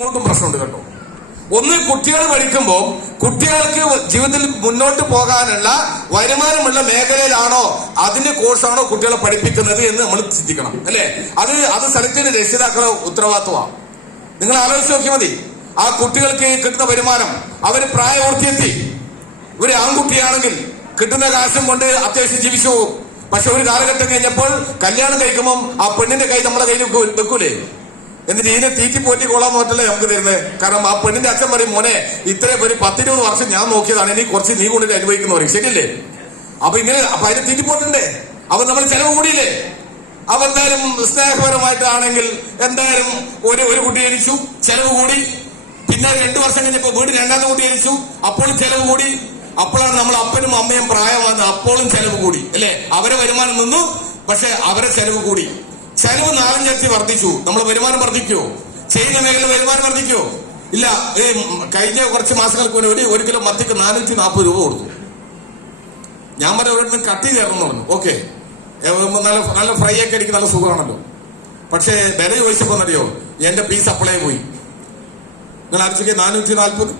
ഇങ്ങോട്ടും പ്രശ്നമുണ്ട് കേട്ടോ. ഒന്ന്, കുട്ടികൾ പഠിക്കുമ്പോൾ കുട്ടികൾക്ക് ജീവിതത്തിൽ മുന്നോട്ട് പോകാനുള്ള വരുമാനമുള്ള മേഖലയിലാണോ അതിന്റെ കോഴ്സാണോ കുട്ടികളെ പഠിപ്പിക്കുന്നത് എന്ന് നമ്മൾ ചിന്തിക്കണം, അല്ലേ? അത് സെലക്ട് രക്ഷിതാക്കളുടെ ഉത്തരവാദിത്വമാണ്. നിങ്ങൾ ആലോചിച്ച് നോക്കിയാൽ മതി. ആ കുട്ടികൾക്ക് കിട്ടുന്ന വരുമാനം, അവര് പ്രായപൂർത്തിയെത്തി, ഒരു ആൺകുട്ടിയാണെങ്കിൽ കിട്ടുന്ന കാശും കൊണ്ട് അത്യാവശ്യം ജീവിച്ചു പോകും. പക്ഷെ ഒരു കാലഘട്ടം കഴിഞ്ഞപ്പോൾ കല്യാണം കഴിക്കുമ്പോൾ ആ പെണ്ണിന്റെ കൈ നമ്മളെ കയ്യിൽ വെക്കൂലേ? എന്നിട്ട് ഇതിനെ തീറ്റി പോറ്റി കൊള്ളാൻ പറ്റല്ലേ നമുക്ക് തരുന്നത്? കാരണം ആ പെണ്ണിന്റെ അച്ഛൻ പറയും, മോനെ ഇത്രയും ഒരു 10-20 വർഷം ഞാൻ നോക്കിയതാണ്, ഇനി കുറച്ച് നീ കൊണ്ടിട്ട് അനുഭവിക്കുന്ന പറയും. ശരിയല്ലേ? അപ്പൊ അതിനെ തീറ്റി പോറ്റണ്ടേ? അപ്പൊ നമ്മൾ ചെലവ് കൂടിയില്ലേ? അപ്പൊ എന്തായാലും സ്നേഹപരമായിട്ടാണെങ്കിൽ എന്തായാലും ഒരു കുട്ടി ജനിച്ചു, ചെലവ് കൂടി. പിന്നെ 2 വർഷം കഴിഞ്ഞപ്പോ വീട് 2ാമത്തെ കുട്ടി ജനിച്ചു, അപ്പോഴും ചെലവ് കൂടി. അപ്പോഴാണ് നമ്മൾ അപ്പനും അമ്മയും പ്രായമാകുന്നത്, അപ്പോഴും ചെലവ് കൂടി, അല്ലെ? അവരെ വരുമാനം നിന്നു, പക്ഷെ അവരെ ചെലവ് കൂടി. ചെലവ് 4 ഇരട്ടി വർദ്ധിച്ചു. നമ്മൾ വരുമാനം വർദ്ധിക്കുവോ? ചെയ്യുന്ന മേഖല വരുമാനം വർദ്ധിക്കുവോ? ഇല്ല. കഴിഞ്ഞ കുറച്ച് മാസങ്ങൾക്ക് മുന്നേ 1 കിലോ മത്തിക്ക് 440 രൂപ കൊടുത്തു. ഞാൻ പറഞ്ഞ ഇവിടെ നിന്ന് കട്ട് ചെയ്ത് പറഞ്ഞു. ഓക്കെ, നല്ല ഫ്രൈ ഒക്കെ എനിക്ക് നല്ല സുഖമാണല്ലോ. പക്ഷേ വില ചോദിച്ചപ്പോ അറിയോ, എന്റെ പീസ് അപ്ലൈ പോയി. നിങ്ങൾ അടിച്ചൊക്കെ 440.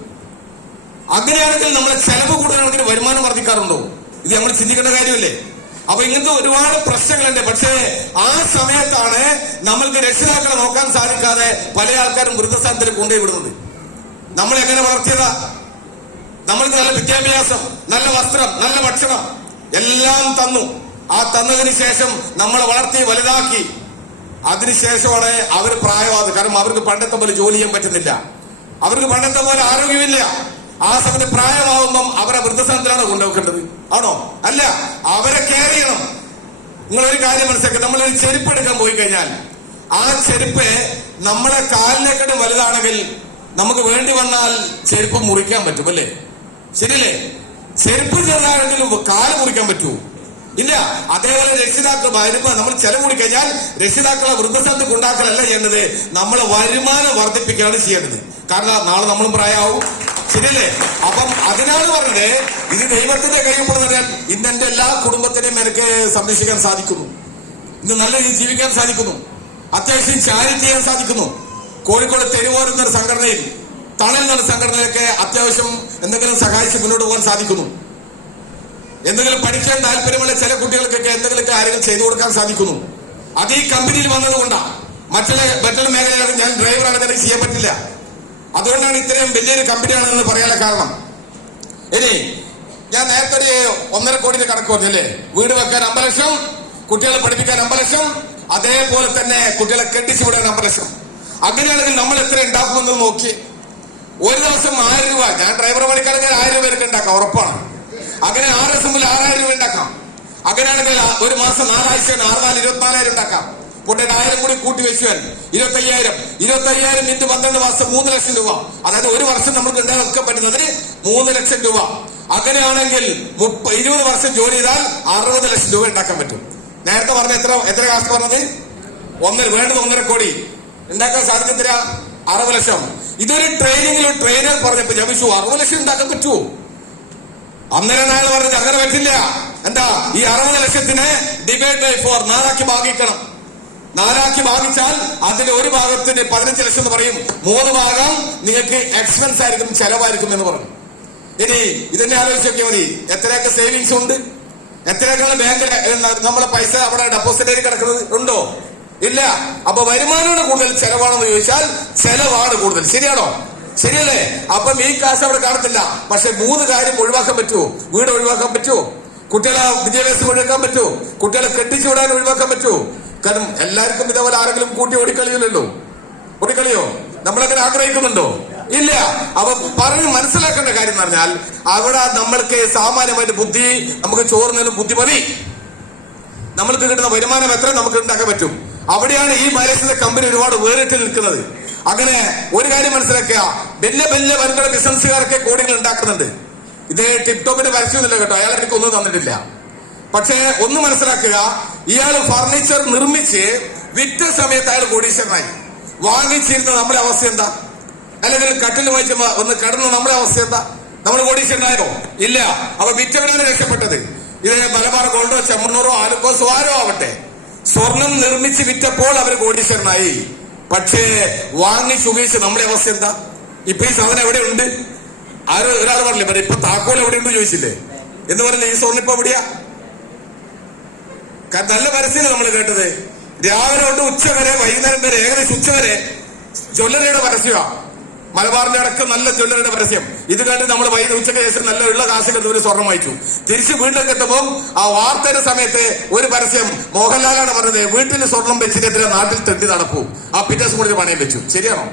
അങ്ങനെയാണെങ്കിൽ നമ്മളെ ചെലവ് കൂടുതലാണെങ്കിൽ വരുമാനം വർദ്ധിക്കാറുണ്ടോ? ഇത് നമ്മൾ ചിന്തിക്കേണ്ട കാര്യമല്ലേ? അപ്പൊ ഇങ്ങനത്തെ ഒരുപാട് പ്രശ്നങ്ങളുണ്ട്. പക്ഷേ ആ സമയത്താണ് നമ്മൾക്ക് രക്ഷിതാക്കളെ നോക്കാൻ സാധിക്കാതെ പല ആൾക്കാരും വൃദ്ധസ്ഥാനത്തിൽ കൊണ്ടുപോയി വിടുന്നത്. നമ്മൾ എങ്ങനെ വളർത്തിയതാ? നമ്മൾക്ക് നല്ല വിദ്യാഭ്യാസം, നല്ല വസ്ത്രം, നല്ല ഭക്ഷണം എല്ലാം തന്നു. ആ തന്നതിന് ശേഷം നമ്മളെ വളർത്തി വലുതാക്കി. അതിനുശേഷമാണ് അവർ പ്രായമാകുന്നത്. കാരണം അവർക്ക് പണ്ടത്തെ പോലെ ജോലി ചെയ്യാൻ പറ്റുന്നില്ല, അവർക്ക് പണ്ടത്തെ പോലെ ആരോഗ്യമില്ല. ആ സമയത്ത് പ്രായമാകുമ്പം അവരെ വൃദ്ധസ്ഥാനത്തിലാണ് കൊണ്ടുവെക്കേണ്ടത്, ആണോ? അല്ല, അവരെ കെയർ ചെയ്യണം. നിങ്ങളൊരു കാര്യം മനസ്സിലാക്കുക, നമ്മളൊരു ചെരുപ്പ് എടുക്കാൻ പോയി കഴിഞ്ഞാൽ ആ ചെരുപ്പ് നമ്മളെ കാലിനെക്കാട്ടും വലുതാണെങ്കിൽ നമുക്ക് വേണ്ടി വന്നാൽ ചെരുപ്പ് മുറിക്കാൻ പറ്റും, അല്ലേ? ശരിയല്ലേ? ചെരുപ്പ് ചെറുതാണെങ്കിലും കാല് മുറിക്കാൻ പറ്റുമോ? ഇല്ല. അതേപോലെ രക്ഷിതാക്കൾ വരുമ്പോ നമ്മൾ ചെലവ് കൂടി കഴിഞ്ഞാൽ രക്ഷിതാക്കളെ വൃദ്ധസ്ഥാനത്ത് കൊണ്ടാക്കലല്ല ചെയ്യുന്നത്, നമ്മളെ വരുമാനം വർദ്ധിപ്പിക്കുകയാണ് ചെയ്യേണ്ടത്. കാരണം നാളെ നമ്മളും പ്രായമാവും, ശരിയല്ലേ? അപ്പം അതിനാണ് പറഞ്ഞത്, ഇത് ദൈവത്തിന്റെ കൈപ്പെടുന്ന പറഞ്ഞാൽ ഇന്ന് എന്റെ എല്ലാ കുടുംബത്തിനെയും എനിക്ക് സംരക്ഷിക്കാൻ സാധിക്കുന്നു, ഇന്ന് നല്ല രീതിയിൽ ജീവിക്കാൻ സാധിക്കുന്നു, അത്യാവശ്യം ചാരിറ്റി ചെയ്യാൻ സാധിക്കുന്നു. കോഴിക്കോട് തെരുവോരം എന്നൊരു സംഘടനയിൽ, തണൽ എന്നൊരു സംഘടനയൊക്കെ അത്യാവശ്യം എന്തെങ്കിലും സഹായിച്ച് മുന്നോട്ട് പോകാൻ സാധിക്കുന്നു. എന്തെങ്കിലും പഠിക്കാൻ താല്പര്യമുള്ള ചില കുട്ടികൾക്കൊക്കെ എന്തെങ്കിലുമൊക്കെ ആരെങ്കിലും ചെയ്തു കൊടുക്കാൻ സാധിക്കുന്നു. അത് ഈ കമ്പനിയിൽ വന്നതുകൊണ്ടാണ്. മറ്റുള്ള മേഖലകളിൽ ഞാൻ ഡ്രൈവറാണ്, തന്നെ ചെയ്യാൻ പറ്റില്ല. അതുകൊണ്ടാണ് ഇത്രയും വലിയൊരു കമ്പനിയാണെന്ന് പറയാനുള്ള കാരണം. ഇനി ഞാൻ നേരത്തെ 1.5 കോടിയുടെ കണക്ക് പറഞ്ഞല്ലേ? വീട് വെക്കാൻ 50 ലക്ഷം, കുട്ടികളെ പഠിപ്പിക്കാൻ 50 ലക്ഷം, അതേപോലെ തന്നെ കുട്ടികളെ കെട്ടിച്ചു വിടാൻ 50 ലക്ഷം. അങ്ങനെയാണെങ്കിൽ നമ്മൾ എത്ര ഉണ്ടാക്കുമെന്ന് നോക്കി. ഒരു ദിവസം 1000 രൂപ, ഞാൻ ഡ്രൈവർ പണിക്കാണെങ്കിൽ 1000 രൂപ എനിക്ക് ഉണ്ടാക്കാം, ഉറപ്പാണ്. അങ്ങനെ 6 ദിവസം മുതൽ 6000 രൂപ ഉണ്ടാക്കാം. അങ്ങനെയാണെങ്കിൽ ഒരു മാസം 4 ആഴ്ച 4 24,000 ഉണ്ടാക്കാം. പൊട്ടേ 1000 കൂടി കൂട്ടി വെച്ചാൽ 25,000 × 12 മാസം 3 ലക്ഷം രൂപ. അതായത് ഒരു വർഷം നമുക്ക് ഉണ്ടാക്കാൻ പറ്റുന്നതിന് 3 ലക്ഷം രൂപ. അങ്ങനെയാണെങ്കിൽ 20 വർഷം ജോലി ചെയ്താൽ 60 ലക്ഷം രൂപ ഉണ്ടാക്കാൻ പറ്റും. നേരത്തെ പറഞ്ഞ എത്ര കാശ് പറഞ്ഞത്? വേണ്ടത് 1.5 കോടി ഉണ്ടാക്കാൻ സാധിക്കത്തില്ല, 60 ലക്ഷം. ഇതൊരു ട്രെയിനർ പറഞ്ഞപ്പോ ഞാൻ 60 ലക്ഷം ഉണ്ടാക്കാൻ പറ്റുമോ? അന്നേരം അയാൾ പറഞ്ഞത് അങ്ങനെ പറ്റില്ല. എന്താ? ഈ 60 ലക്ഷത്തിന് ഡിവൈഡ് ബൈ 4 4ആക്കി ഭാഗിക്കണം. 4ആക്കി ഭാഗിച്ചാൽ അതിൽ ഒരു ഭാഗത്തിന് 15 ലക്ഷം എന്ന് പറയും, 3 ഭാഗം നിങ്ങൾക്ക് എക്സ്പെൻസ് ആയിരിക്കും, ചെലവായിരിക്കും എന്ന് പറഞ്ഞു. ഇനി ഇതന്നെ ആലോചിച്ച് നോക്കിയാൽ മതി, എത്രയൊക്കെ സേവിങ്സ് ഉണ്ട്, എത്രയൊക്കെയാണ് ബാങ്കിൽ നമ്മളെ പൈസ അവിടെ ഡെപ്പോസിറ്റ് കിടക്കുന്നത് ഉണ്ടോ? ഇല്ല. അപ്പൊ വരുമാനമാണ് കൂടുതൽ, ചെലവാണെന്ന് ചോദിച്ചാൽ ചെലവാണ് കൂടുതൽ. ശരിയാണോ? ശരിയല്ലേ? അപ്പം ഈ കാശ് അവിടെ കാണത്തില്ല. പക്ഷെ 3 കാര്യം ഒഴിവാക്കാൻ പറ്റുമോ? വീട് ഒഴിവാക്കാൻ പറ്റുമോ? കുട്ടികളെ വിദ്യാഭ്യാസം ഒഴിവാക്കാൻ പറ്റുമോ? കുട്ടികളെ കെട്ടിച്ചു വിടാൻ ഒഴിവാക്കാൻ പറ്റുമോ? കാരണം എല്ലാവർക്കും ഇതേപോലെ ആരെങ്കിലും കൂട്ടി ഓടിക്കളിയില്ലല്ലോ. ഓടിക്കളിയോ? നമ്മളങ്ങനെ ആഗ്രഹിക്കുന്നുണ്ടോ? ഇല്ല. അപ്പൊ പറഞ്ഞ് മനസ്സിലാക്കേണ്ട കാര്യം എന്ന് പറഞ്ഞാൽ അവിടെ നമ്മൾക്ക് സാമാന്യമായിട്ട് ബുദ്ധി, നമുക്ക് ചോറുന്നതിനും ബുദ്ധി മതി. നമ്മൾക്ക് കിട്ടുന്ന വരുമാനം എത്ര നമുക്ക് ഉണ്ടാക്കാൻ പറ്റും. അവിടെയാണ് ഈ മൈലേജിന്റെ കമ്പനി ഒരുപാട് വേറിട്ട് നിൽക്കുന്നത്. അങ്ങനെ ഒരു കാര്യം മനസ്സിലാക്കുക, വലിയ വൻകിട ബിസിനസ്സുകാരൊക്കെ കോടികൾ ഉണ്ടാക്കുന്നുണ്ട്. ഇത് ടിപ് ടോപ്പിന്റെ പരസ്യമൊന്നുമില്ല കേട്ടോ, അയാൾ എനിക്ക് ഒന്നും തന്നിട്ടില്ല. പക്ഷേ ഒന്ന് മനസ്സിലാക്കുക, ഇയാൾ ഫർണിച്ചർ നിർമ്മിച്ച് വിറ്റ സമയത്ത് അയാൾ കോടീശ്വരനായി. വാങ്ങിച്ചിരുന്ന നമ്മുടെ അവസ്ഥ എന്താ? അല്ലെങ്കിൽ കട്ടിൽ വായിച്ച് ഒന്ന് കടന്ന നമ്മുടെ അവസ്ഥ എന്താ? നമ്മൾ കോടീശ്വരനായോ? ഇല്ല. അപ്പൊ വിറ്റവനാണ് രക്ഷപ്പെട്ടത്. ഇത് മലബാർ ഗോൾഡോ ചെമ്മണ്ണൂറോ ആലുക്കോസോ ആരോ ആവട്ടെ, സ്വർണം നിർമ്മിച്ച് വിറ്റപ്പോൾ അവർ കോടീശ്വരനായി. പക്ഷേ വാങ്ങിച്ച് ഉപയോഗിച്ച് നമ്മുടെ അവസ്ഥ എന്താ? ഇപ്പൊ ഈ സാധനം എവിടെ ഉണ്ട്? ഒരാൾ പറഞ്ഞില്ലേ, ഇപ്പൊ താക്കോൽ എവിടെ ഉണ്ട് ചോദിച്ചില്ലേ? എന്ന് പറഞ്ഞില്ലേ, ഈ സ്വർണ്ണം ഇപ്പൊ എവിടെയാ? നല്ല പരസ്യം നമ്മൾ കേട്ടത്. രാവിലെ തൊട്ട് ഉച്ച വരെ, വൈകുന്നേരം വരെ, ഏകദേശം ഉച്ച വരെ ജ്വല്ലറിയുടെ പരസ്യമാണ്. മലബാറിന്റെ അടക്കം നല്ല ജ്വല്ലറിയുടെ പരസ്യം. ഇത് കണ്ട് നമ്മൾ വൈകുന്നേരം ഉച്ചയ്ക്ക് ശേഷം നല്ല ഉള്ള കാശിൽ ഒരു സ്വർണ്ണം വായിച്ചു. തിരിച്ച് വീട്ടിലേക്ക് എത്തുമ്പോൾ ആ വാർത്തയുടെ സമയത്ത് ഒരു പരസ്യം, മോഹൻലാലാണ് പറഞ്ഞത്, വീട്ടിൽ സ്വർണം വെച്ചിട്ടെതിരെ നാട്ടിൽ തെണ്ടി നടപ്പൂ. ആ പിറ്റേ ദിവസം കൂടി പണയം വെച്ചു. ശരിയാണോ?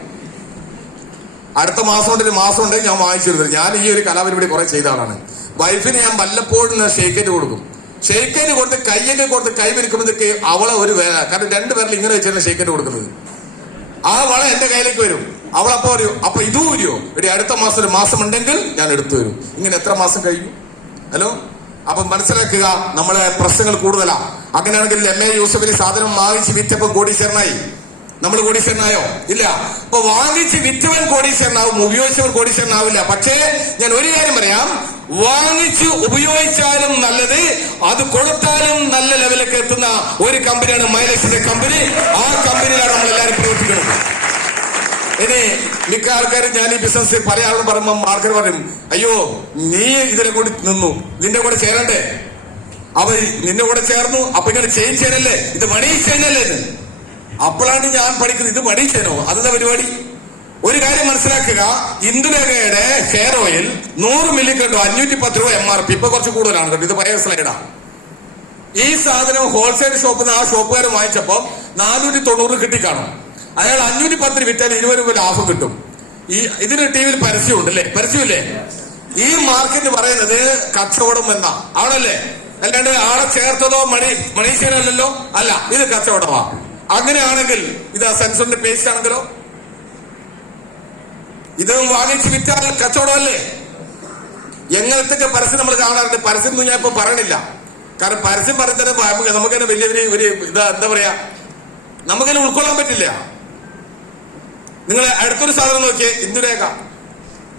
അടുത്ത മാസം കൊണ്ട്, ഒരു മാസം കൊണ്ട് ഞാൻ വാങ്ങിച്ചിരുന്നത്. ഞാൻ ഈ ഒരു കലാപരിപാടി കുറെ ചെയ്ത ആളാണ്. വൈഫിന് ഞാൻ വല്ലപ്പോഴും ഷേക്കറ്റ് കൊടുക്കും. ഷേക്കറ്റ് കൊടുത്ത് കയ്യൊക്കെ കൊടുത്ത് കൈ വിരിക്കുമ്പോഴത്തേക്ക് അവളെ ഒരു വേല, കാരണം രണ്ടുപേരിൽ ഇങ്ങനെ വെച്ചാണ് ഷേക്കറ്റ് കൊടുക്കുന്നത്. ആ വള എന്റെ കയ്യിലേക്ക് വരും. അവളപ്പോ പറയൂ, അപ്പൊ ഇതും വരുമോ? ഒരു അടുത്ത മാസം ഒരു മാസം ഉണ്ടെങ്കിൽ ഞാൻ എടുത്തു വരും. ഇങ്ങനെ എത്ര മാസം കഴിഞ്ഞു? ഹലോ, അപ്പൊ മനസ്സിലാക്കുക, നമ്മളെ പ്രശ്നങ്ങൾ കൂടുതലാ. അങ്ങനെയാണെങ്കിൽ MA യൂസഫലി സാധനം വാങ്ങിച്ച് വിറ്റപ്പോ കോടീശ്വരനായി. നമ്മൾ കോടീശ്വരനായോ? ഇല്ല. അപ്പൊ വാങ്ങിച്ച് വിറ്റവൻ കോടീശ്വരനാവും, ഉപയോഗിച്ചവൻ കോടീശ്വരനാവില്ല. പക്ഷേ ഞാൻ ഒരു കാര്യം പറയാം, വാങ്ങിച്ചു ഉപയോഗിച്ചാലും നല്ലത്, അത് കൊടുത്താലും നല്ല ലെവലിലേക്ക് എത്തുന്ന ഒരു കമ്പനിയാണ് മൈലക്സിന്റെ കമ്പനി. ആ കമ്പനിയിലാണ് നമ്മൾ എല്ലാവരും പ്രവർത്തിക്കുന്നത്. ഇനി മിക്ക ആൾക്കാരും, ഞാൻ ഈ ബിസിനസ് പല ആളും പറയുമ്പോൾ ആൾക്കാർ പറയും, അയ്യോ നീ ഇതിനെ കൂടി നിന്നു, നിന്റെ കൂടെ ചേരണ്ടേ? അവ നിന്റെ കൂടെ ചേർന്നു, അപ്പൊ ഇങ്ങനെ ചേഞ്ച് ചെയ്യാനല്ലേ, ഇത് മണി ചെയ്യാനല്ലേ? അപ്പോഴാണ് ഞാൻ പഠിക്കുന്നത്, ഇത് മണി ചെയ്യാനോ? അതെന്താ പരിപാടി? ഒരു കാര്യം മനസ്സിലാക്കുക, ഇന്ദുലേഖയുടെ ഹെയർ ഓയിൽ 100 മില്ലി കണ്ടു 510 രൂപ MRP. ഇപ്പൊ കുറച്ച് കൂടുതലാണ് കേട്ടോ, ഇത് പഴയ സ്ലൈഡാ. ഈ സാധനം ഹോൾസെയിൽ ഷോപ്പിൽ നിന്ന് ആ ഷോപ്പുകാരൻ വാങ്ങിച്ചപ്പോ 490 കിട്ടിക്കാണും. അയാൾ 510 വിറ്റാൽ 20 രൂപ ലാഭം കിട്ടും. ഇതിന് ടിവിയിൽ പരസ്യമുണ്ട് അല്ലേ? പരസ്യമില്ലേ? ഈ മാർക്കറ്റ് പറയുന്നത് കച്ചവടം എന്നാ, ആണല്ലേ? അല്ലാണ്ട് ആളെ ചേർത്തതോ മണീഷനല്ലോ, അല്ല, ഇത് കച്ചവടമാ. അങ്ങനെയാണെങ്കിൽ ഇത് സെൻസറിന്റെ പേസ്റ്റ് ആണെങ്കിലോ, ഇത് വാങ്ങിച്ച് വിറ്റാൽ കച്ചവടമല്ലേ? എങ്ങനത്തെ പരസ്യം നമ്മൾ കാണാറുണ്ട്. പരസ്യം ഒന്നും ഞാൻ ഇപ്പൊ പറയണില്ല, കാരണം പരസ്യം പറയുന്നത് നമുക്കെന്നെ വലിയ ഒരു ഇതാ, എന്താ പറയാ, നമുക്കെന്നെ ഉൾക്കൊള്ളാൻ പറ്റില്ല. നിങ്ങൾ അടുത്തൊരു സാധനം നോക്കിയേ, ഇന്ദുലേഖ.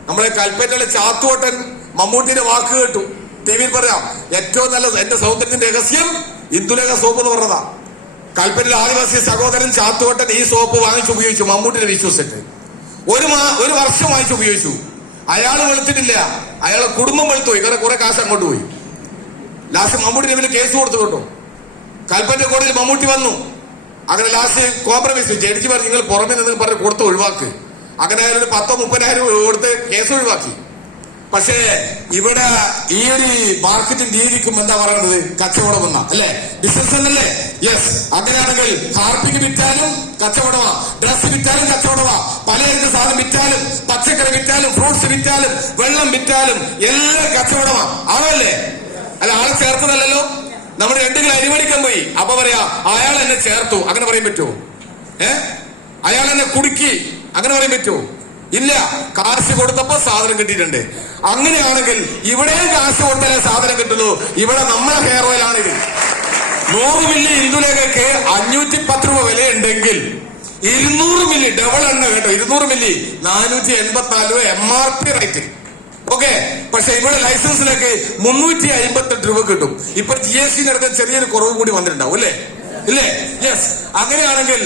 നമ്മളെ കൽപ്പറ്റയിലെ ചാത്തുവട്ടൻ മമ്മൂട്ടിയുടെ വാക്ക് കേട്ടു, ടിവിയിൽ പറയാം, ഏറ്റവും നല്ല എന്റെ സൗന്ദര്യത്തിന്റെ രഹസ്യം ഇന്ദുലേഖ സോപ്പ് എന്ന് പറഞ്ഞതാ. കൽപ്പറ്റയിലെ ആദിവാസി സഹോദരൻ ചാത്തുവട്ടൻ ഈ സോപ്പ് വാങ്ങിച്ച് ഉപയോഗിച്ചു, മമ്മൂട്ടിനെ വിശ്വസിച്ചിട്ട്. ഒരു വർഷം വാങ്ങിച്ച് ഉപയോഗിച്ചു. അയാൾ വെളുത്തിട്ടില്ല, അയാളെ കുടുംബം വെളുത്തുപോയി, കാരണം കുറെ കാശ് അങ്ങോട്ട് പോയി. ലാസ്റ്റ് മമ്മൂട്ടിന്റെ പേരിൽ കേസ് കൊടുത്തു കേട്ടോ. കൽപ്പറ്റ കോടതിയിൽ മമ്മൂട്ടി വന്നു. അങ്ങനെ ലാസ്റ്റ് കോംപ്രമൈസ് ജഡ്ജി പറഞ്ഞു, നിങ്ങൾ പുറമെ നിന്ന് പറഞ്ഞ് കൊടുത്ത് ഒഴിവാക്ക്. അങ്ങനെ അയാൾ 10-30,000 കൊടുത്ത് കേസ് ഒഴിവാക്കി. പക്ഷേ ഇവിടെ ഈ ഒരു മാർക്കറ്റിംഗ് രീതിക്കും എന്താ പറയുന്നത്, കച്ചവടം എന്നാ അല്ലേ? ബിസിനസ് എന്നല്ലേ? യെസ്. അങ്ങനെയാണെങ്കിൽ ഹാർപ്പിക്ക് വിറ്റാലും കച്ചവടമാ, ഡ്രസ് വിറ്റാലും കച്ചവടമാ, പലചരക്ക് സാധനം വിറ്റാലും, പച്ചക്കറി വിറ്റാലും, ഫ്രൂട്ട്സ് വിറ്റാലും, വെള്ളം വിറ്റാലും എല്ലാം കച്ചവടമാ, ആണല്ലേ? അല്ല, ആളെ ചേർത്തതല്ലോ. നമ്മൾ 2 കിലോ അരി മേടിക്കാൻ പോയി, അപ്പൊ പറയാ അയാൾ എന്നെ ചേർത്തു, അങ്ങനെ പറയാൻ പറ്റുമോ? അയാൾ എന്നെ കുടുക്കി, അങ്ങനെ പറയാൻ പറ്റുമോ? ഇല്ല. കാശ് കൊടുത്തപ്പോ സാധനം കിട്ടിയിട്ടുണ്ട്. അങ്ങനെയാണെങ്കിൽ ഇവിടെയും കാശ് കൊടുത്താലേ സാധനം കിട്ടുള്ളൂ. ഇവിടെ നമ്മളെ ഹെയർ ഓയിൽ ആണ് ഇത്. 100 മില്ലി ഇന്ദുലേഖയ്ക്ക് 510 രൂപ വിലയുണ്ടെങ്കിൽ 200 മില്ലി ഡബിൾ എണ്ണ കേട്ടോ, 200 മില്ലി 484 രൂപ MRP റേറ്റ്. ഓക്കെ. പക്ഷെ ഇവിടെ ലൈസൻസിലേക്ക് 358 രൂപ കിട്ടും. ഇപ്പൊ GST നടക്കാൻ ചെറിയൊരു കുറവ് കൂടി വന്നിട്ടുണ്ടാവും അല്ലേ? ഇല്ലേ? യെസ്. അങ്ങനെയാണെങ്കിൽ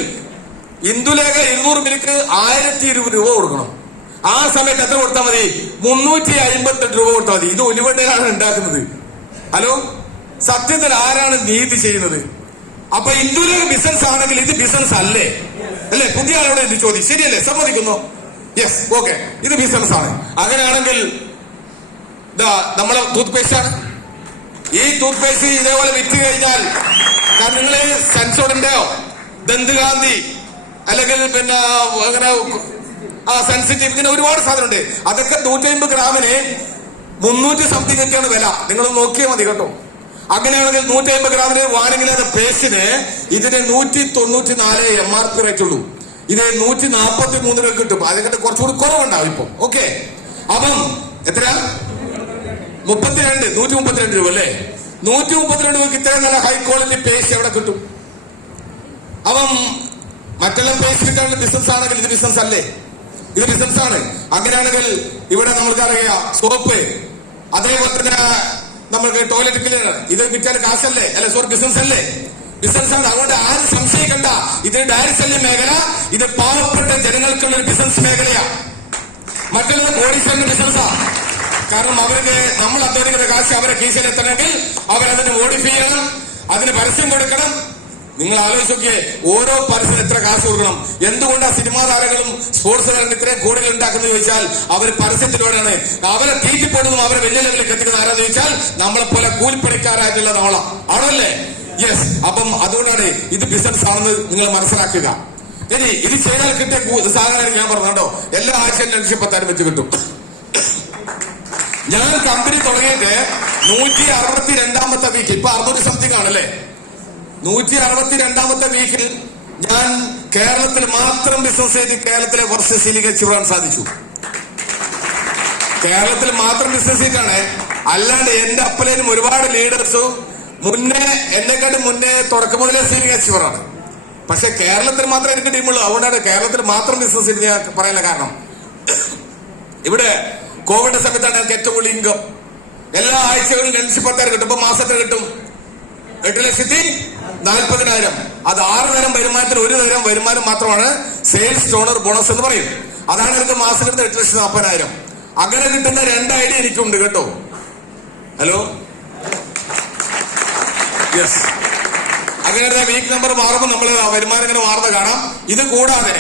ഇന്ദുലേഖ 200 മില്ലിക്ക് 1020 രൂപ കൊടുക്കണം. ആ സമയത്ത് എത്ര കൊടുത്താൽ മതി? 358 രൂപ കൊടുത്താൽ മതി. ഇത് ഒലിവെണ്ണയിലാണ് ഉണ്ടാക്കുന്നത്. ഹലോ, സത്യത്തിൽ ആരാണ് നീതി ചെയ്യുന്നത്? അപ്പൊ ഇന്ദുലേഖ ബിസിനസ് ആണെങ്കിൽ ഇത് ബിസിനസ് അല്ലേ? അല്ലേ? പുതിയ ആളോട് ഇത് ചോദ്യം ശരിയല്ലേ? സമ്മതിക്കുന്നു? യെസ്. ഓക്കെ, ഇത് ബിസിനസ് ആണ്. അങ്ങനെയാണെങ്കിൽ നമ്മളെ ടൂത്ത് പേസ്റ്റ് ആണ്. ഈ ടൂത്ത് പേസ്റ്റ് ഇതേപോലെ വിറ്റ് കഴിഞ്ഞാൽ, കാരണം നിങ്ങള് സെൻസോഡിന്റെയോ ദന്തകാന്തി അല്ലെങ്കിൽ പിന്നെ അങ്ങനെ സെൻസിറ്റീവ്, ഇങ്ങനെ ഒരുപാട് സാധനമുണ്ട്. അതൊക്കെ 150 ഗ്രാമിന് 300 സംതിങ് ഒക്കെയാണ് വില. നിങ്ങൾ നോക്കിയാൽ മതി കേട്ടോ. അങ്ങനെയാണെങ്കിൽ 150 ഗ്രാമിന് വാണിങ്ങില്ലാത്ത പേസ്റ്റിന് ഇതിന് 194 MRP റേറ്റ് ഉള്ളൂ. ഇത് 143 രൂപ കിട്ടും. അതിന്റെ കുറച്ചുകൂടി കുറവുണ്ടാവും ഇപ്പൊ. ഓക്കെ. അപ്പം എത്ര? 132 രൂപ അല്ലേ? 132 രൂപയ്ക്ക് ഇത്രയും നല്ല ഹൈ ക്വാളിറ്റി പേസ്റ്റ് എവിടെ കിട്ടും? അപ്പം മറ്റെല്ലാം പേസ്റ്റ് കിട്ടാനുള്ള ബിസിനസ് ആണെങ്കിൽ ഇത് ബിസിനസ് അല്ലേ? ഇത് ബിസിനസ് ആണ്. അങ്ങനെയാണെങ്കിൽ ഇവിടെ നമ്മൾക്ക് അറിയാം സോപ്പ്, അതേപോലെ തന്നെ നമ്മൾക്ക് ടോയ്ലറ്റ് ക്ലീനർ, ഇത് വിറ്റാൽ കാശല്ലേ? അല്ലെ? സോറി, ബിസിനസ് അല്ലേ? ബിസിനസ്സാണ്. അതുകൊണ്ട് ആരും സംശയിക്കണ്ട, ഇത് ഡയറക്ട് സെല്ലിംഗ് മേഖല ഇത് പാവപ്പെട്ട ജനങ്ങൾക്കുള്ള ഒരു ബിസിനസ് മേഖലയാണ്. മറ്റുള്ളത് കോടീശ്വരന്റെ ബിസിനസ്സാണ്. കാരണം അവർക്ക് നമ്മൾ അധ്വാനിക്കുന്ന കാശ് അവരെ കീശയിൽ എത്തണമെങ്കിൽ അവരതിന് മോഡിഫൈ ചെയ്യണം, അതിന് പരസ്യം കൊടുക്കണം. നിങ്ങൾ ആലോചിച്ച് നോക്കിയേ, ഓരോ പരസ്യം എത്ര കാശ് കൊടുക്കണം. എന്തുകൊണ്ടാണ് സിനിമാ താരങ്ങളും സ്പോർട്സ് താരങ്ങളും ഇത്രയും കോടികൾ ഉണ്ടാക്കുന്നത് ചോദിച്ചാൽ അവർ പരസ്യത്തിലൂടെയാണ്. അവരെ തീറ്റിപ്പോടുന്നതും അവരെ വലിയ ലെവലിൽ എത്തിക്കുന്ന ആരാന്ന് ചോദിച്ചാൽ നമ്മളെ പോലെ കൂലിപ്പണിക്കാരായിട്ടുള്ള നമ്മളാ ആണല്ലേ. യെസ്. അപ്പം അതുകൊണ്ടാണ് ഇത് ബിസിനസ് ആണെന്ന് നിങ്ങൾ മനസ്സിലാക്കുക. ഇനി ഇത് ചെയ്താൽ കിട്ടിയ സാധനം ഞാൻ പറഞ്ഞോ, എല്ലാ ആഴ്ചയും 1,10,000 വെച്ച് കിട്ടും. ഞാൻ കമ്പനി തുടങ്ങിയിട്ട് 162ാമത്തെ വീക്ക്, ഇപ്പൊ 600 സംതിങ് ആണല്ലേ. 162ാമത്തെ വീക്കിൽ ഞാൻ കേരളത്തിൽ മാത്രം ബിസിനസ് ചെയ്ത് കേരളത്തിലെ കുറച്ച് സ്വീകരിച്ചു വിടാൻ സാധിച്ചു. കേരളത്തിൽ മാത്രം ബിസിനസ് ചെയ്തിട്ടാണ്. അല്ലാണ്ട് എന്റെ അപ്പലേനും ഒരുപാട് ലീഡേഴ്സും മുന്നേ എന്നെക്കാട്ടും മുന്നേ തുടക്കം മുതലേ സ്വീകരിച്ചവരാണ്. പക്ഷെ കേരളത്തിൽ മാത്രമേ എനിക്ക് ടീമുള്ളൂ. അതുകൊണ്ടാണ് കേരളത്തിൽ മാത്രം ബിസിനസ് ചെയ്ത് ഞാൻ പറയാനുള്ള കാരണം. ഇവിടെ കോവിഡ് സമയത്താണ് എനിക്ക് ഏറ്റവും കൂടുതൽ ഇൻകം. എല്ലാ ആഴ്ചകളിലും 2,10,000 കിട്ടും. ഇപ്പൊ മാസത്തിൽ കിട്ടും 8,40,000. അത് 6 തരം വരുമാനത്തിന് 1 തരം വരുമാനം മാത്രമാണ് സെയിൽസ് ടോണർ ബോണസ് എന്ന് പറയും. അതാണ് എനിക്ക് മാസം കിട്ടുന്ന 8,40,000. അങ്ങനെ കിട്ടുന്ന 2 ഐഡിയ എനിക്കുണ്ട് കേട്ടോ. Hello, yes. അങ്ങനെ വീക്ക് നമ്പർ മാറുമ്പോൾ നമ്മൾ വരുമാനം ഇങ്ങനെ മാറുന്നത് കാണാം. ഇത് കൂടാതെ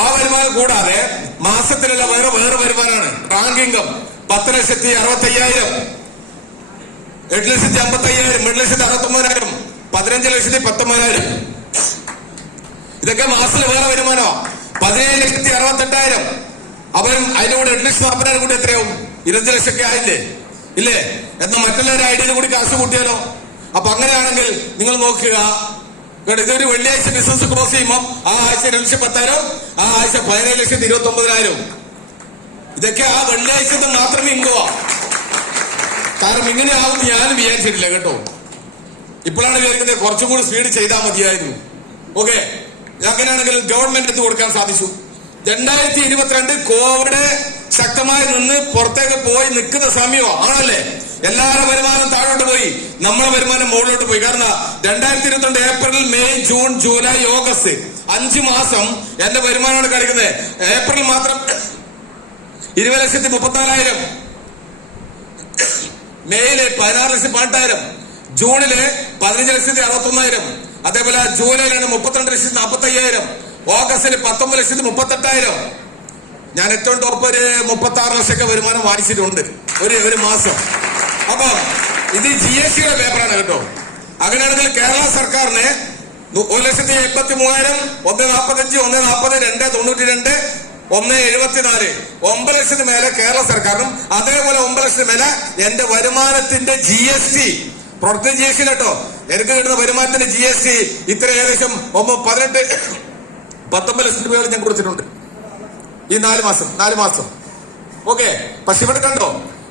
ആ വരുമാനം കൂടാതെ മാസത്തിലുള്ള വേറെ വരുമാനമാണ് റാങ്ക് ഇൻകം. 10,65,000, 8,55,000, 8,69,000, 15,19,000. ഇതൊക്കെ മാസത്തിലെ വേറെ വരുമാനമാണ്. 17,68,000. അപ്പം അതിന്റെ കൂടെ 8,40,000 കൂടി എത്രയാവും? 25 ലക്ഷമൊക്കെ ആയില്ലേ? ഇല്ലേ? എന്നാൽ മറ്റുള്ളവരുടെ ഐഡിയയിൽ കൂടി കാശ് കൂട്ടിയാലോ? അപ്പൊ അങ്ങനെയാണെങ്കിൽ നിങ്ങൾ നോക്കുക കേട്ടോ. ഇതൊരു വെള്ളിയാഴ്ച ബിസിനസ് ക്രോസ് ചെയ്യുമ്പോൾ ആ ആഴ്ച 2,10,000, ആ ആഴ്ച 17,29,000. ഇതൊക്കെ ആ വെള്ളിയാഴ്ച മാത്രമേ ഇൻകവാ. കാരണം ഇങ്ങനെ ആവുമെന്ന് ഞാനും വിചാരിച്ചിട്ടില്ല കേട്ടോ. ഇപ്പോഴാണ് വിചാരിക്കുന്നത് കുറച്ചും കൂടി സ്പീഡ് ചെയ്താൽ മതിയായിരുന്നു. ഓക്കെ, അങ്ങനെയാണെങ്കിൽ ഗവൺമെന്റ് എത്തി കൊടുക്കാൻ സാധിച്ചു. 2022 കോവിഡ് ശക്തമായി നിന്ന് പുറത്തേക്ക് പോയി നിൽക്കുന്ന സമയമോ ആണല്ലേ. എല്ലാവരുടെ വരുമാനം താഴോട്ട് പോയി, നമ്മളെ വരുമാനം മുകളിലോട്ട് പോയി. കാരണം 2022 April, May, June, July, August 5 മാസം എന്റെ വരുമാനമാണ് കളിക്കുന്നത്. ഏപ്രിൽ മാത്രം 20,34,000, മെയില് 16,18,000, ജൂണില് 15,61,000, അതേപോലെ ജൂലൈയിലാണ് 32,45,000, ഓഗസ്റ്റിൽ 19,38,000. ഞാൻ ഏറ്റവും ടോപ്പ് ഒരു 36 ലക്ഷമൊക്കെ വരുമാനം വാങ്ങിച്ചിട്ടുണ്ട് ഒരു മാസം. അപ്പൊ ഇത് GST പേപ്പറാണ് കേട്ടോ. അങ്ങനെയാണെങ്കിൽ കേരള സർക്കാരിന് 1,83,000, 1,45, 1,40, 2,92, 1,74, 9 ലക്ഷത്തിന് മേലെ കേരള സർക്കാരിനും അതേപോലെ 9 ലക്ഷത്തിന് മേലെ എന്റെ വരുമാനത്തിന്റെ GST, പ്രൊഡക്റ്റ് GST കേട്ടോ. എനിക്ക് കിട്ടുന്ന വരുമാനത്തിന്റെ GST ഇത്ര ഏകദേശം 19 ലക്ഷം രൂപയോളം ഞാൻ കൊടുത്തിട്ടുണ്ട് ഈ 4 മാസം. ഓക്കെ, പക്ഷെ ഇവിടെ കണ്ടോ,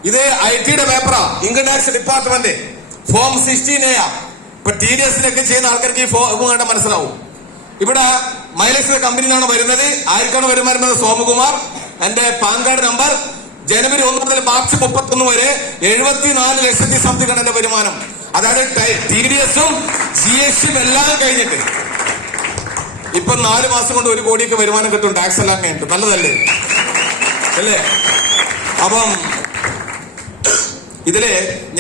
ഇത് IT പേപ്പറാ. Income tax department form 16A. ഇപ്പൊ TDSനൊക്കെ ചെയ്യുന്ന ആൾക്കാർക്ക് ഈ ഫോം കണ്ടാൽ മനസ്സിലാവും. ഇവിടെ മൈലക്സ് കമ്പനി നിന്നാണ് വരുന്നത്. ആർക്കാണ് വരുമാനം? സോമകുമാർ. എന്റെ പാൻ കാർഡ് നമ്പർ ജനുവരി 1 മുതൽ മാർച്ച് 31 വരെ 74 ലക്ഷത്തി സംതിങ് ആണ് എന്റെ വരുമാനം. അതായത് TDSും GSTയും എല്ലാം കഴിഞ്ഞിട്ട് ഇപ്പൊ 4 മാസം കൊണ്ട് 1 കോടിയൊക്കെ വരുമാനം കിട്ടും. ടാക്സ് എല്ലാം കഴിഞ്ഞിട്ട് നല്ലതല്ലേ അല്ലേ? അപ്പം ഇതില്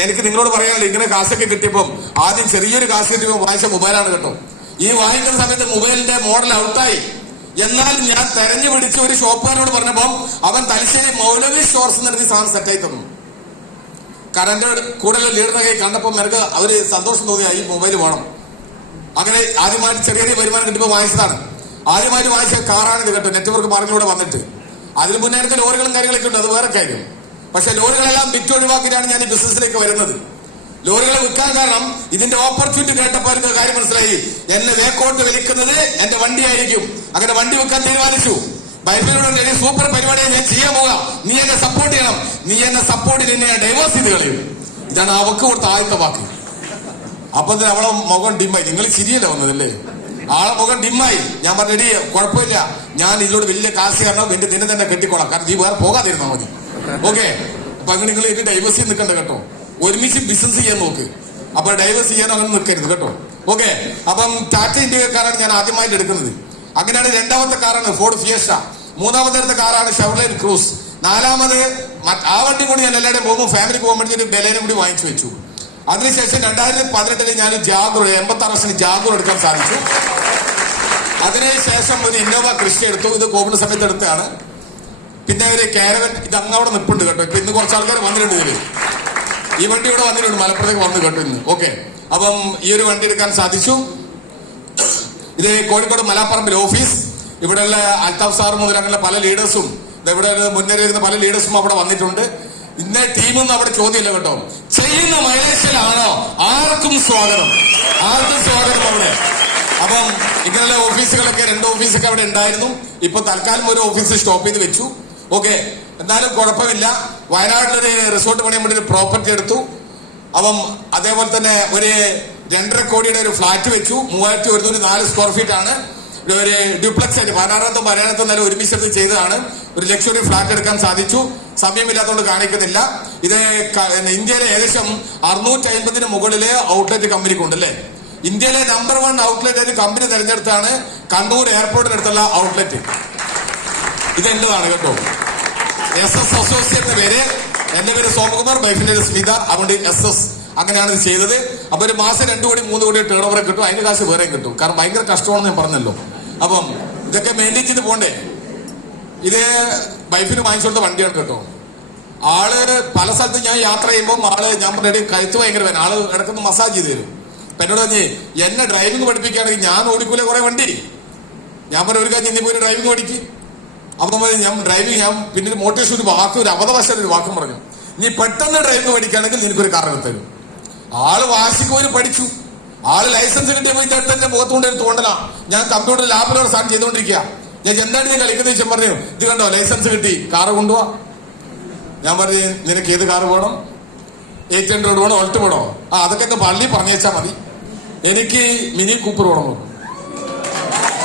എനിക്ക് നിങ്ങളോട് പറയാനുള്ളത്, ഇങ്ങനെ കാശൊക്കെ കിട്ടിയപ്പം ആദ്യം ചെറിയൊരു കാശ് കിട്ടിയപ്പോൾ വാങ്ങിച്ച മൊബൈലാണ് കേട്ടോ. ഈ വാങ്ങിക്കുന്ന സമയത്ത് മൊബൈലിന്റെ മോഡൽ ഔട്ടായി. എന്നാലും ഞാൻ തെരഞ്ഞു പിടിച്ച് ഒരു ഷോപ്പുകാരോട് പറഞ്ഞപ്പം അവൻ തലശ്ശേരി മൗലവി സ്റ്റോർസ് എന്ന് സാധനം സെറ്റായി തന്നു. കാരണം എന്റെ കൂടുതൽ ലീഡറിനെ കൈ കണ്ടപ്പോൾ എനിക്ക് അവര് സന്തോഷം തോന്നിയ ഈ മൊബൈൽ വേണം. അങ്ങനെ ആദ്യമായിട്ട് ചെറിയ വരുമാനം കിട്ടിയപ്പോൾ വാങ്ങിച്ചതാണ്. ആദ്യമായിട്ട് വാങ്ങിച്ച കാറാണിത് കേട്ടോ. നെറ്റ്വർക്ക് മാർക്കിലൂടെ വന്നിട്ട് അതിന് മുന്നേ എനിക്ക് ലോറികളും കാര്യങ്ങളൊക്കെ ഉണ്ട്, അത് വേറെ കാര്യം. പക്ഷെ ലോറികളെല്ലാം വിറ്റ് ഒഴിവാക്കിയിട്ടാണ് ഞാൻ ഈ ബിസിനസ്സിലേക്ക് വരുന്നത്. ലോറികളെ വിൽക്കാൻ കാരണം ഇതിന്റെ ഓപ്പർച്യൂണിറ്റി കേട്ടപ്പോൾ എനിക്ക് കാര്യം മനസ്സിലായി. എന്നെ വേക്കോട്ട് വലിക്കുന്നത് എന്റെ വണ്ടിയായിരിക്കും. അങ്ങനെ വണ്ടി വിൽക്കാൻ തീരുമാനിച്ചു. ബൈബിളിലൂടെ സൂപ്പർ പരിപാടിയെ ഞാൻ ചെയ്യാൻ പോകാം. നീ എന്നെ സപ്പോർട്ട് ചെയ്യണം. നീ എന്നെ സപ്പോർട്ട് ചെയ്ത് ഞാൻ ഡൈവേഴ്സ് ചെയ്ത് കളയും. ഇതാണ് അവക്ക് കൊടുത്ത ആദ്യത്തെ വാക്ക്. അപ്പൊ അവളെ മുഖം ഡിമ്മായി. നിങ്ങൾ ചിരിയല്ല വന്നതല്ലേ? ആളെ മുഖം ഡിമ്മായി. ഞാൻ പറഞ്ഞെടി കുഴപ്പമില്ല, ഞാൻ ഇതിലൂടെ വലിയ കാശ് കാരണം എന്റെ ദിനം തന്നെ കെട്ടിക്കോളാം. കാരണം നീ വേറെ പോകാതിരുന്നാ മതി. ഓക്കെ, അപ്പൊ അങ്ങനെ നിങ്ങൾ ഇത് ഡൈവേഴ്സ് ചെയ്ത് നിൽക്കണ്ട കേട്ടോ. ഒരുമിച്ച് ബിസിനസ് ചെയ്യാൻ നോക്ക്. അപ്പൊ ഡൈവേഴ്സ് ചെയ്യാൻ അങ്ങനെ നിൽക്കരുത് കേട്ടോ. ഓക്കെ. അപ്പം ടാറ്റ ഇന്ത്യക്കാരാണ് ഞാൻ ആദ്യമായിട്ട് എടുക്കുന്നത്. അങ്ങനെയാണ് രണ്ടാമത്തെ കാറാണ് ഫോർഡ് ഫിയസ്റ്റ. മൂന്നാമത്തെ കാറാണ് ഷെവർലെറ്റ് ക്രൂസ്. നാലാമത് ആ വണ്ടി കൂടി ഞാൻ എല്ലാവരുടെയും പോകുമ്പോൾ ഫാമിലിക്ക് പോകാൻ വേണ്ടി ഒരു ബലേനും കൂടി വാങ്ങിച്ചു വെച്ചു. അതിനുശേഷം 2018 ഞാൻ ജാഗൂർ 86 ജാഗൂർ എടുക്കാൻ സാധിച്ചു. അതിനുശേഷം ഒരു ഇന്നോവ ക്രിസ്റ്റ എടുത്തു. ഇത് കോവിഡ് സമയത്ത് എടുത്തതാണ്. പിന്നെ ഒരു കാരവൻ, ഇത് അങ്ങ് അവിടെ നിൽപ്പുണ്ട് കേട്ടോ. ഇപ്പൊ ഇന്ന് കുറച്ച് ആൾക്കാർ വന്നിട്ടുണ്ട് ഇതില്. ഈ വണ്ടി ഇവിടെ വന്നിട്ടുണ്ട്, മലപ്പുറത്തേക്ക് വന്നു കേട്ടോ ഇന്ന്. ഓക്കെ. അപ്പം ഈ ഒരു വണ്ടി എടുക്കാൻ സാധിച്ചു. ഇത് കോഴിക്കോട് മലാപ്പറമ്പിൽ ഓഫീസ്. ഇവിടെയുള്ള അൽത്താഫ് സാർ മുതൽ അങ്ങനെ പല ലീഡേഴ്സും ഇവിടെ മുന്നേറിയിരുന്ന പല ലീഡേഴ്സും അവിടെ വന്നിട്ടുണ്ട്. ഇന്ന ടീമൊന്നും അവിടെ ചോദ്യമില്ല കേട്ടോ. ചെയ്യുന്ന മൈലേഷ്യലാണോ ആർക്കും സ്വാഗതം, ആർക്കും സ്വാഗതം അവിടെ. അപ്പം ഇങ്ങനെയുള്ള ഓഫീസുകളൊക്കെ 2 ഓഫീസൊക്കെ അവിടെ ഉണ്ടായിരുന്നു. ഇപ്പൊ തൽക്കാലം ഒരു ഓഫീസ് സ്റ്റോപ്പ് ചെയ്ത് വെച്ചു. ഓക്കെ. എന്നാലും കുഴപ്പമില്ല. വയനാട്ടിലൊരു റിസോർട്ട് പണിയാൻ വേണ്ടി ഒരു പ്രോപ്പർട്ടി എടുത്തു. അപ്പം അതേപോലെ തന്നെ ഒരു 2.5 കോടിയുടെ ഒരു ഫ്ലാറ്റ് വെച്ചു. 3104 സ്ക്വയർ ഫീറ്റ് ആണ്. ഒരു ഡ്യൂപ്ലക്സ് ആയിട്ട് 16-ാമത്തെ നില ഒരുമിച്ചെടുത്ത് ചെയ്തതാണ്. ഒരു ലക്ഷറി ഫ്ലാറ്റ് എടുക്കാൻ സാധിച്ചു. സമയമില്ലാത്തതുകൊണ്ട് കാണിക്കുന്നില്ല. ഇത് ഇന്ത്യയിലെ ഏകദേശം 650 മുകളിലെ ഔട്ട്ലെറ്റ് കമ്പനിക്കുണ്ട് അല്ലേ. ഇന്ത്യയിലെ നമ്പർ 1 ഔട്ട്ലെറ്റ് ആയിട്ട് കമ്പനി തെരഞ്ഞെടുത്താണ് കണ്ണൂർ എയർപോർട്ടിനടുത്തുള്ള ഔട്ട്ലെറ്റ്. ഇത് എന്റേതാണ് കേട്ടോ. SS അസോസിയേറ്റ് പേര്. എന്റെ പേര് സോമകുമാർ, വൈഫിന്റെ പേര് സ്മിത. അതുകൊണ്ട് SS അങ്ങനെയാണ് ഇത് ചെയ്തത്. അപ്പൊ ഒരു മാസം 2 കോടി 3 കോടി ടേൺ ഓവർ കിട്ടും. അതിന്റെ കാശ് വേറെയും കിട്ടും. കാരണം ഭയങ്കര കഷ്ടമാണെന്ന് ഞാൻ പറഞ്ഞല്ലോ. അപ്പം ഇതൊക്കെ മെയിൻറ്റെയിൻ ചെയ്ത് പോണ്ടേ. ഇത് വൈഫിന് വാങ്ങിച്ചുകൊടുത്ത വണ്ടിയാണ് കേട്ടോ. ആള് പല സ്ഥലത്ത് ഞാൻ യാത്ര ചെയ്യുമ്പോൾ ഞാൻ പറഞ്ഞ കഴുത്ത് ഭയങ്കര വേണം. ആള് ഇടയ്ക്കൊന്ന് മസാജ് ചെയ്ത് തരും. അപ്പൊ എന്നോട് പറഞ്ഞ് എന്നെ ഡ്രൈവിംഗ് പഠിപ്പിക്കുകയാണെങ്കിൽ ഞാൻ ഓടിക്കൂലെ കുറെ വണ്ടി. ഞാൻ പറഞ്ഞ ഒരു കാര്യം, നീ പോയി ഡ്രൈവിംഗ് പഠിക്ക്. അപ്പം ഞാൻ പിന്നെ മോട്ടിവേഷൻ ഒരു അബദ്ധവശാൽ ഒരു വാക്കും പറഞ്ഞു, നീ പെട്ടെന്ന് ഡ്രൈവിംഗ് പഠിക്കുകയാണെങ്കിൽ നിനക്കൊരു കാർ തരും. ആള് വാശിക്ക് പോയി പഠിച്ചു. ആള് ലൈസൻസ് കിട്ടിയപ്പോൾ ഇദ്ദേഹത്തിന്റെ മുഖത്തുകൊണ്ട് തോണ്ടലാ. ഞാൻ കമ്പ്യൂട്ടർ ലാബിലൂടെ സാധനം ചെയ്തുകൊണ്ടിരിക്കുക. ഞാൻ എന്താണ് നീ കളിക്കുന്ന ശേഷം പറഞ്ഞു, ഇത് കണ്ടോ ലൈസൻസ് കിട്ടി, കാറ് കൊണ്ടുപോവാ. ഞാൻ പറഞ്ഞു, നിനക്ക് ഏത് കാറ് വേണം? 800 വേണോ, ഒൾട്ട് വേണോ? അതൊക്കെ ഒന്ന് പള്ളി പറഞ്ഞേച്ചാ മതി. എനിക്ക് മിനി കൂപ്പർ വേണം.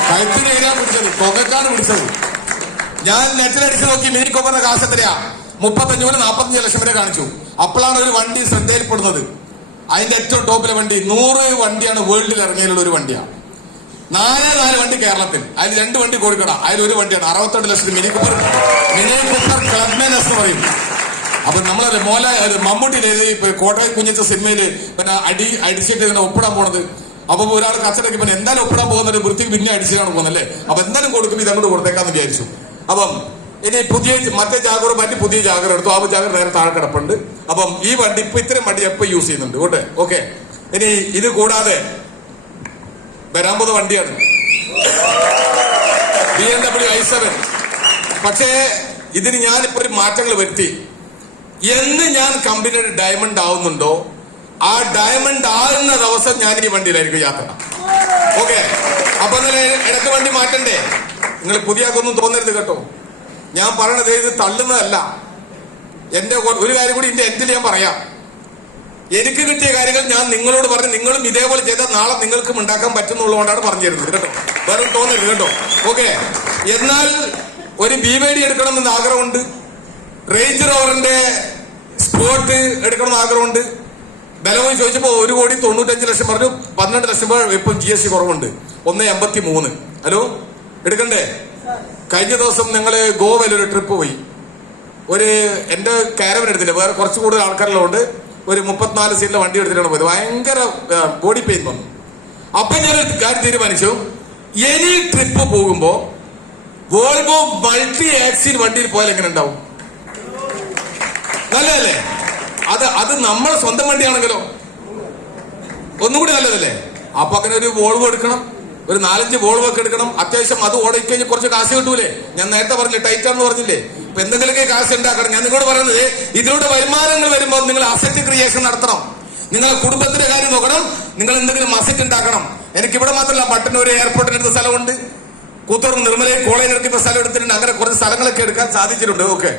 കഴുത്തിന് ഏരിയ പിടിച്ചത്, കൊകക്കാണ് പിടിച്ചത്. ഞാൻ നെറ്റിലടിച്ച് നോക്കി മിനി കൂപ്പറിന്റെ കാശ് എത്രയാ? 35 മുതൽ 45 ലക്ഷം വരെ കാണിച്ചു. അപ്പോഴാണ് ഒരു വണ്ടി ശ്രദ്ധയിൽപ്പെടുന്നത്. അതിന്റെ ഏറ്റവും ടോപ്പിലെ വണ്ടി 100 വണ്ടിയാണ് വേൾഡിൽ ഇറങ്ങിയുള്ള ഒരു വണ്ടിയാണ്. 4 വണ്ടി കേരളത്തിൽ, അതിൽ 2 വണ്ടി കോഴിക്കോട്, അതിൽ ഒരു വണ്ടിയാണ് 62 ലക്ഷത്തിന് മിനി കൂപ്പർ ക്ലബ്മാൻ എന്ന് പറയും. അപ്പൊ നമ്മളെ മമ്മൂട്ടിയിലെ കോട്ടയം കുഞ്ഞിച്ച സിനിമയില് പിന്നെ അടിച്ചിട്ട് ഇങ്ങനെ ഒപ്പിടാൻ പോണത്. അപ്പൊ ഒരാൾ കച്ചടക്കി പിന്നെ എന്തായാലും ഒപ്പിടാൻ പോകുന്നത് വൃത്തിക്ക് പിന്നെ അടിച്ചാണ് പോകുന്നല്ലേ. അപ്പൊ എന്തായാലും കൊടുക്കും, ഇതങ്ങോട്ട് കൊടുത്തേക്കാന്ന് വിചാരിച്ചു. അപ്പം ഇനി മറ്റേ ജാഗർ മാറ്റി പുതിയ ജാഗർ എടുത്തു. ആ ജാഗർ നേരെ താഴെ കിടപ്പുണ്ട്. അപ്പം ഈ വണ്ടി ഇപ്പൊ ഇത്രയും വണ്ടി എപ്പോ യൂസ് ചെയ്യുന്നുണ്ട് കേട്ടെ. ഓക്കെ. ഇനി ഇത് കൂടാതെ വരാൻ പോകുന്ന വണ്ടിയാണ് BMW i7. പക്ഷേ ഇതിന് ഞാനിപ്പോ ഒരു മാറ്റങ്ങൾ വരുത്തി. എന്ന് ഞാൻ കമ്പനിയുടെ ഡയമണ്ട് ആവുന്നുണ്ടോ ആ ഡയമണ്ട് ആകുന്ന ദിവസം ഞാൻ ഈ വണ്ടിയിലായിരിക്കും യാത്ര. ഓക്കെ. അപ്പൊ ഇടയ്ക്ക് വണ്ടി മാറ്റണ്ടേ? നിങ്ങൾ പുതിയാക്കൊന്നും തോന്നരുത് കേട്ടോ. ഞാൻ പറയണത് ഇത് തള്ളുന്നതല്ല. എന്റെ ഒരു കാര്യം കൂടി എന്റെ എൻഡിൽ ഞാൻ പറയാം. എനിക്ക് കിട്ടിയ കാര്യങ്ങൾ ഞാൻ നിങ്ങളോട് പറഞ്ഞു, നിങ്ങളും ഇതേപോലെ ചെയ്താൽ നാളെ നിങ്ങൾക്കും ഉണ്ടാക്കാൻ പറ്റുന്നുള്ളതുകൊണ്ടാണ് പറഞ്ഞു തരുന്നത് കേട്ടോ. വേറെ തോന്നരുത് കേട്ടോ. ഓക്കെ. എന്നാൽ ഒരു BYD എടുക്കണമെന്ന് ആഗ്രഹമുണ്ട്. റേഞ്ച് റോവറിന്റെ സ്പോർട്ട് എടുക്കണമെന്ന് ആഗ്രഹമുണ്ട്. ബലമായി ചോദിച്ചപ്പോ 1,95 ലക്ഷം പറഞ്ഞു. 12 ലക്ഷം ഇപ്പൊ GST കുറവുണ്ട്. 1,83. ഹലോ, എടുക്കണ്ടേ? കഴിഞ്ഞ ദിവസം ഞങ്ങള് ഗോവയിൽ ഒരു ട്രിപ്പ് പോയി. എന്റെ കാരവൻ എടുത്തില്ല, വേറെ കുറച്ച് കൂടുതൽ ആൾക്കാരെല്ലാം ഒരു 34 സീറ്റിലെ വണ്ടി എടുത്തിട്ടാണ് പോയത്. ഭയങ്കര ബോഡി പെയിൻ വന്നു. അപ്പൊ ഞാനൊരു കാര്യം തീരുമാനിച്ചു, ഇനി ട്രിപ്പ് പോകുമ്പോ വോൾവോ മൾട്ടി ആക്സിൽ വണ്ടിയിൽ പോയാൽ എങ്ങനെ ഉണ്ടാവും? നല്ലതല്ലേ? അത് നമ്മളെ സ്വന്തം വണ്ടിയാണെങ്കിലോ ഒന്നുകൂടി നല്ലതല്ലേ? അപ്പൊ അങ്ങനെ ഒരു വോൾവോ എടുക്കണം, ഒരു 4-5 വോൾവോ ഒക്കെ എടുക്കണം. അത്യാവശ്യം അത് ഓടിക്കഴിഞ്ഞ് കുറച്ച് കാശ് കിട്ടൂലേ? ഞാൻ നേരത്തെ പറഞ്ഞില്ലേ, ടൈറ്റാണെന്ന് പറഞ്ഞില്ലേ? ഇപ്പൊ എന്തെങ്കിലുമൊക്കെ കാശ് ഉണ്ടാക്കണം. ഞാൻ നിങ്ങളോട് പറയുന്നത്, ഇതിലൂടെ വരുമാനങ്ങൾ വരുമ്പോൾ നിങ്ങൾ അസറ്റ് ക്രിയേഷൻ നടത്തണം. നിങ്ങളെ കുടുംബത്തിന്റെ കാര്യം നോക്കണം. നിങ്ങൾ എന്തെങ്കിലും അസറ്റ് ഉണ്ടാക്കണം. എനിക്ക് ഇവിടെ മാത്രമല്ല, പട്ടന്നൂർ എയർപോർട്ടിനടുത്ത സ്ഥലമുണ്ട്, കൂത്തുറ നിർമ്മലയിൽ കോളേജിനടുത്ത് ഇപ്പൊ സ്ഥലം എടുത്തിട്ടുണ്ട്. അങ്ങനെ കുറച്ച് സ്ഥലങ്ങളൊക്കെ എടുക്കാൻ സാധിച്ചിട്ടുണ്ട്. ഓക്കെ.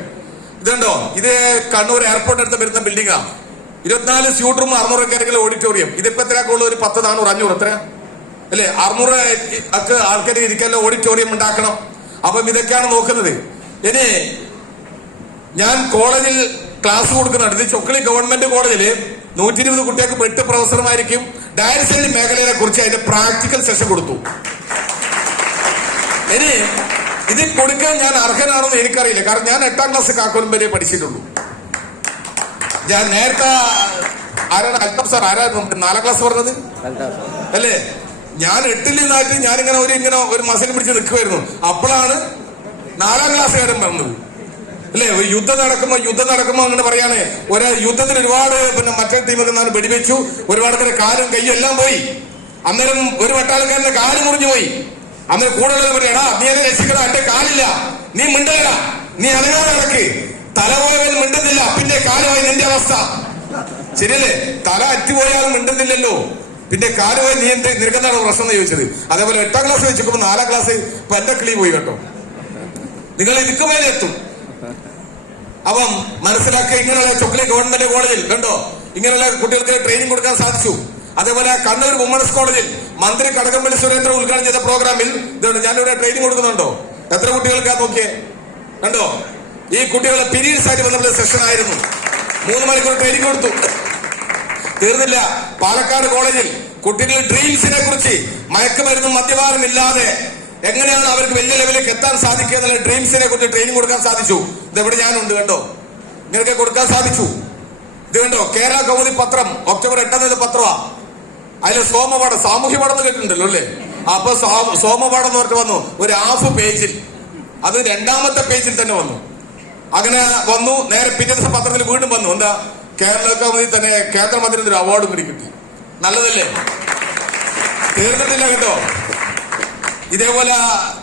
ഇതുണ്ടോ, ഇത് കണ്ണൂർ എയർപോർട്ടിനടുത്ത് വരുന്ന ബിൽഡിംഗാ. 24 സ്യൂട്ട് റൂം, 600 കയറികൾ ഓഡിറ്റോറിയം. ഇതിപ്പോ എത്രയാക്കുള്ള? ഒരു 10, 400, 500 എത്രയാ അല്ലേ? 600 ഒക്കെ ആൾക്കാർ ഇരിക്കാനുള്ള ഓഡിറ്റോറിയം ഉണ്ടാക്കണം. അപ്പം ഇതൊക്കെയാണ് നോക്കുന്നത്. ഇനി ഞാൻ കോളേജിൽ ക്ലാസ് കൊടുക്കുന്നുണ്ട്. ഇത് ചൊക്കളി ഗവൺമെന്റ് കോളേജില് 120 കുട്ടികൾക്ക് 8 പ്രൊഫസർമാരിക്കും ഡയറി മേഖലയെ കുറിച്ച് അതിന്റെ പ്രാക്ടിക്കൽ സെഷൻ കൊടുത്തു. ഇനി ഇത് കൊടുക്കാൻ ഞാൻ അർഹനാണെന്ന് എനിക്കറിയില്ല. കാരണം ഞാൻ 8ാം ക്ലാസ് കാക്കോലും വരെ പഠിച്ചിട്ടുള്ളൂ. ഞാൻ നേരത്തെ ആരാണ് അൽതാഫ് സാർ, ആരായിരുന്നു 4ാം ക്ലാസ് പറഞ്ഞത് അല്ലേ? ഞാൻ 8ൽ നിന്നായിട്ട് ഞാനിങ്ങനെ ഒരു മസിൽ പിടിച്ച് നിൽക്കുമായിരുന്നു. അപ്പോഴാണ് 4ാം ക്ലാസ്സുകാരൻ പറഞ്ഞത് അല്ലേ? യുദ്ധം നടക്കുമ്പോ അങ്ങനെ പറയാണ്, ഒരു യുദ്ധത്തിന് ഒരുപാട് മറ്റേ ടീമൊക്കെ വെടിവെച്ചു, ഒരുപാട് കാലും കയ്യും എല്ലാം പോയി. അന്നേരം ഒരു പട്ടാളക്കാരന്റെ കാല് മുറിഞ്ഞു പോയി. അന്നേരം കൂടുതൽ പറയടാ, നീ എന്നെ രക്ഷിക്കടാ, എന്റെ കാലില്ല, നീ മിണ്ടല, നീ അനങ്ങാതെ നടക്ക്. തല പോയവൻ മിണ്ടുന്നില്ല, പിന്നെ കാലുമായി നിന്റെ അവസ്ഥ ശരിയല്ലേ? തല അറ്റുപോയാലും മിണ്ടുന്നില്ലല്ലോ, പിന്നെ കാലുമായി നീ നിനക്കെന്താണ് പ്രശ്നം എന്ന് ചോദിച്ചത്. അതേപോലെ 8ാം ക്ലാസ് വെച്ചപ്പോ 4ാം ക്ലാസ് ഇപ്പൊ എന്റെ കിളി പോയി കേട്ടോ. നിങ്ങൾ ഇതിക്ക് മേലെ എത്തും. അപ്പം മനസ്സിലാക്കുക, ഇങ്ങനെയുള്ള ചൊക്ലി ഗവൺമെന്റ് കോളേജിൽ കണ്ടോ ഇങ്ങനെയുള്ള കുട്ടികൾക്ക് ട്രെയിനിങ് കൊടുക്കാൻ സാധിച്ചു. അതേപോലെ കണ്ണൂർ വുമൺസ് കോളേജിൽ മന്ത്രി കടകംപള്ളി സുരേന്ദ്രൻ ഉദ്ഘാടനം ചെയ്ത പ്രോഗ്രാമിൽ ഇതുണ്ട്, ഞാനിവിടെ ട്രെയിനിങ് കൊടുക്കുന്നുണ്ടോ? എത്ര കുട്ടികൾക്കാ നോക്കിയേ, കണ്ടോ? ഈ കുട്ടികളെ പീരീഡ്സ് ആയിട്ട് ബന്ധപ്പെട്ട സെഷൻ ആയിരുന്നു. 3 മണിക്കൂർ ട്രെയിനിങ് കൊടുത്തു. തീർന്നില്ല. പാലക്കാട് കോളേജിൽ കുട്ടികൾ ഡ്രീംസിനെ കുറിച്ച്, മയക്കുമരുന്നും മദ്യപാനം ഇല്ലാതെ എങ്ങനെയാണ് അവർക്ക് വലിയ ലെവലിലേക്ക് എത്താൻ സാധിക്കുക എന്നുള്ള ഡ്രീംസിനെ കുറിച്ച് ട്രെയിനിങ് കൊടുക്കാൻ സാധിച്ചു. ഇതെവിടെ ഞാനുണ്ട് കണ്ടോ, ഇങ്ങനെയൊക്കെ കൊടുക്കാൻ സാധിച്ചു. ഇത് കണ്ടോ, കേരള കൗമുദി പത്രം ഒക്ടോബർ 8 പത്രമാ. അതിൽ സോമപാഠം, സാമൂഹ്യ പാഠം കേട്ടിട്ടുണ്ടല്ലോ അല്ലേ? അപ്പൊ സോമപാഠം എന്ന് പറഞ്ഞിട്ട് വന്നു ഒരു ഹാഫ് പേജിൽ, അത് 2ാമത്തെ പേജിൽ തന്നെ വന്നു. അങ്ങനെ വന്നു. നേരെ പിറ്റേ ദിവസം പത്രത്തിൽ വീണ്ടും വന്നു. എന്താ, കേരള കൗമുദി തന്നെ കേന്ദ്രമന്ത്രി ഒരു അവാർഡും കൂടി കിട്ടി. നല്ലതല്ലേ? തീർന്നിട്ടില്ല കേട്ടോ. ഇതേപോലെ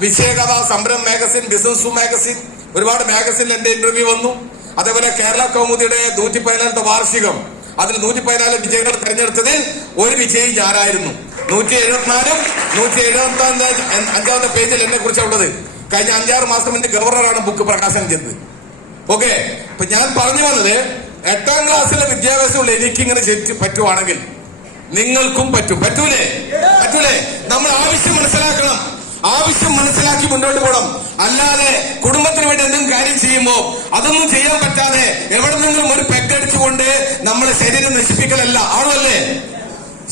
വിജയകഥ, സംരംഭ മാഗസിൻ, ബിസിനസ് മാഗസിൻ, ഒരുപാട് മാഗസിനിൽ എന്റെ ഇന്റർവ്യൂ വന്നു. അതേപോലെ കേരള കൗമുദിയുടെ 114ാമത്തെ വാർഷികം, അതിൽ 114 വിജയികൾ തെരഞ്ഞെടുത്തതിൽ ഒരു വിജയി ഞാനായിരുന്നു. 174 175ാമത്തെ പേജിൽ എന്നെ കുറിച്ചുള്ളത്. കഴിഞ്ഞ 5-6 മാസം മുന്നേ ഗവർണറാണ് ബുക്ക് പ്രകാശനം ചെയ്തത്. ഓക്കെ, അപ്പൊ ഞാൻ പറഞ്ഞു വന്നത് 8ാം ക്ലാസ്സിലെ വിദ്യാഭ്യാസമുള്ള എനിക്കിങ്ങനെ പറ്റുവാണെങ്കിൽ നിങ്ങൾക്കും പറ്റും. പറ്റൂലേ? നമ്മൾ ആവശ്യം മനസ്സിലാക്കണം. ആവശ്യം മനസ്സിലാക്കി മുന്നോട്ട് പോകണം. അല്ലാതെ കുടുംബത്തിന് വേണ്ടി എന്തെങ്കിലും കാര്യം ചെയ്യുമ്പോ അതൊന്നും ചെയ്യാൻ പറ്റാതെ എവിടെ നിന്നും ഒരു പെഗടിച്ചുകൊണ്ട് നമ്മളെ ശരീരം നശിപ്പിക്കലല്ല. ആണല്ലേ?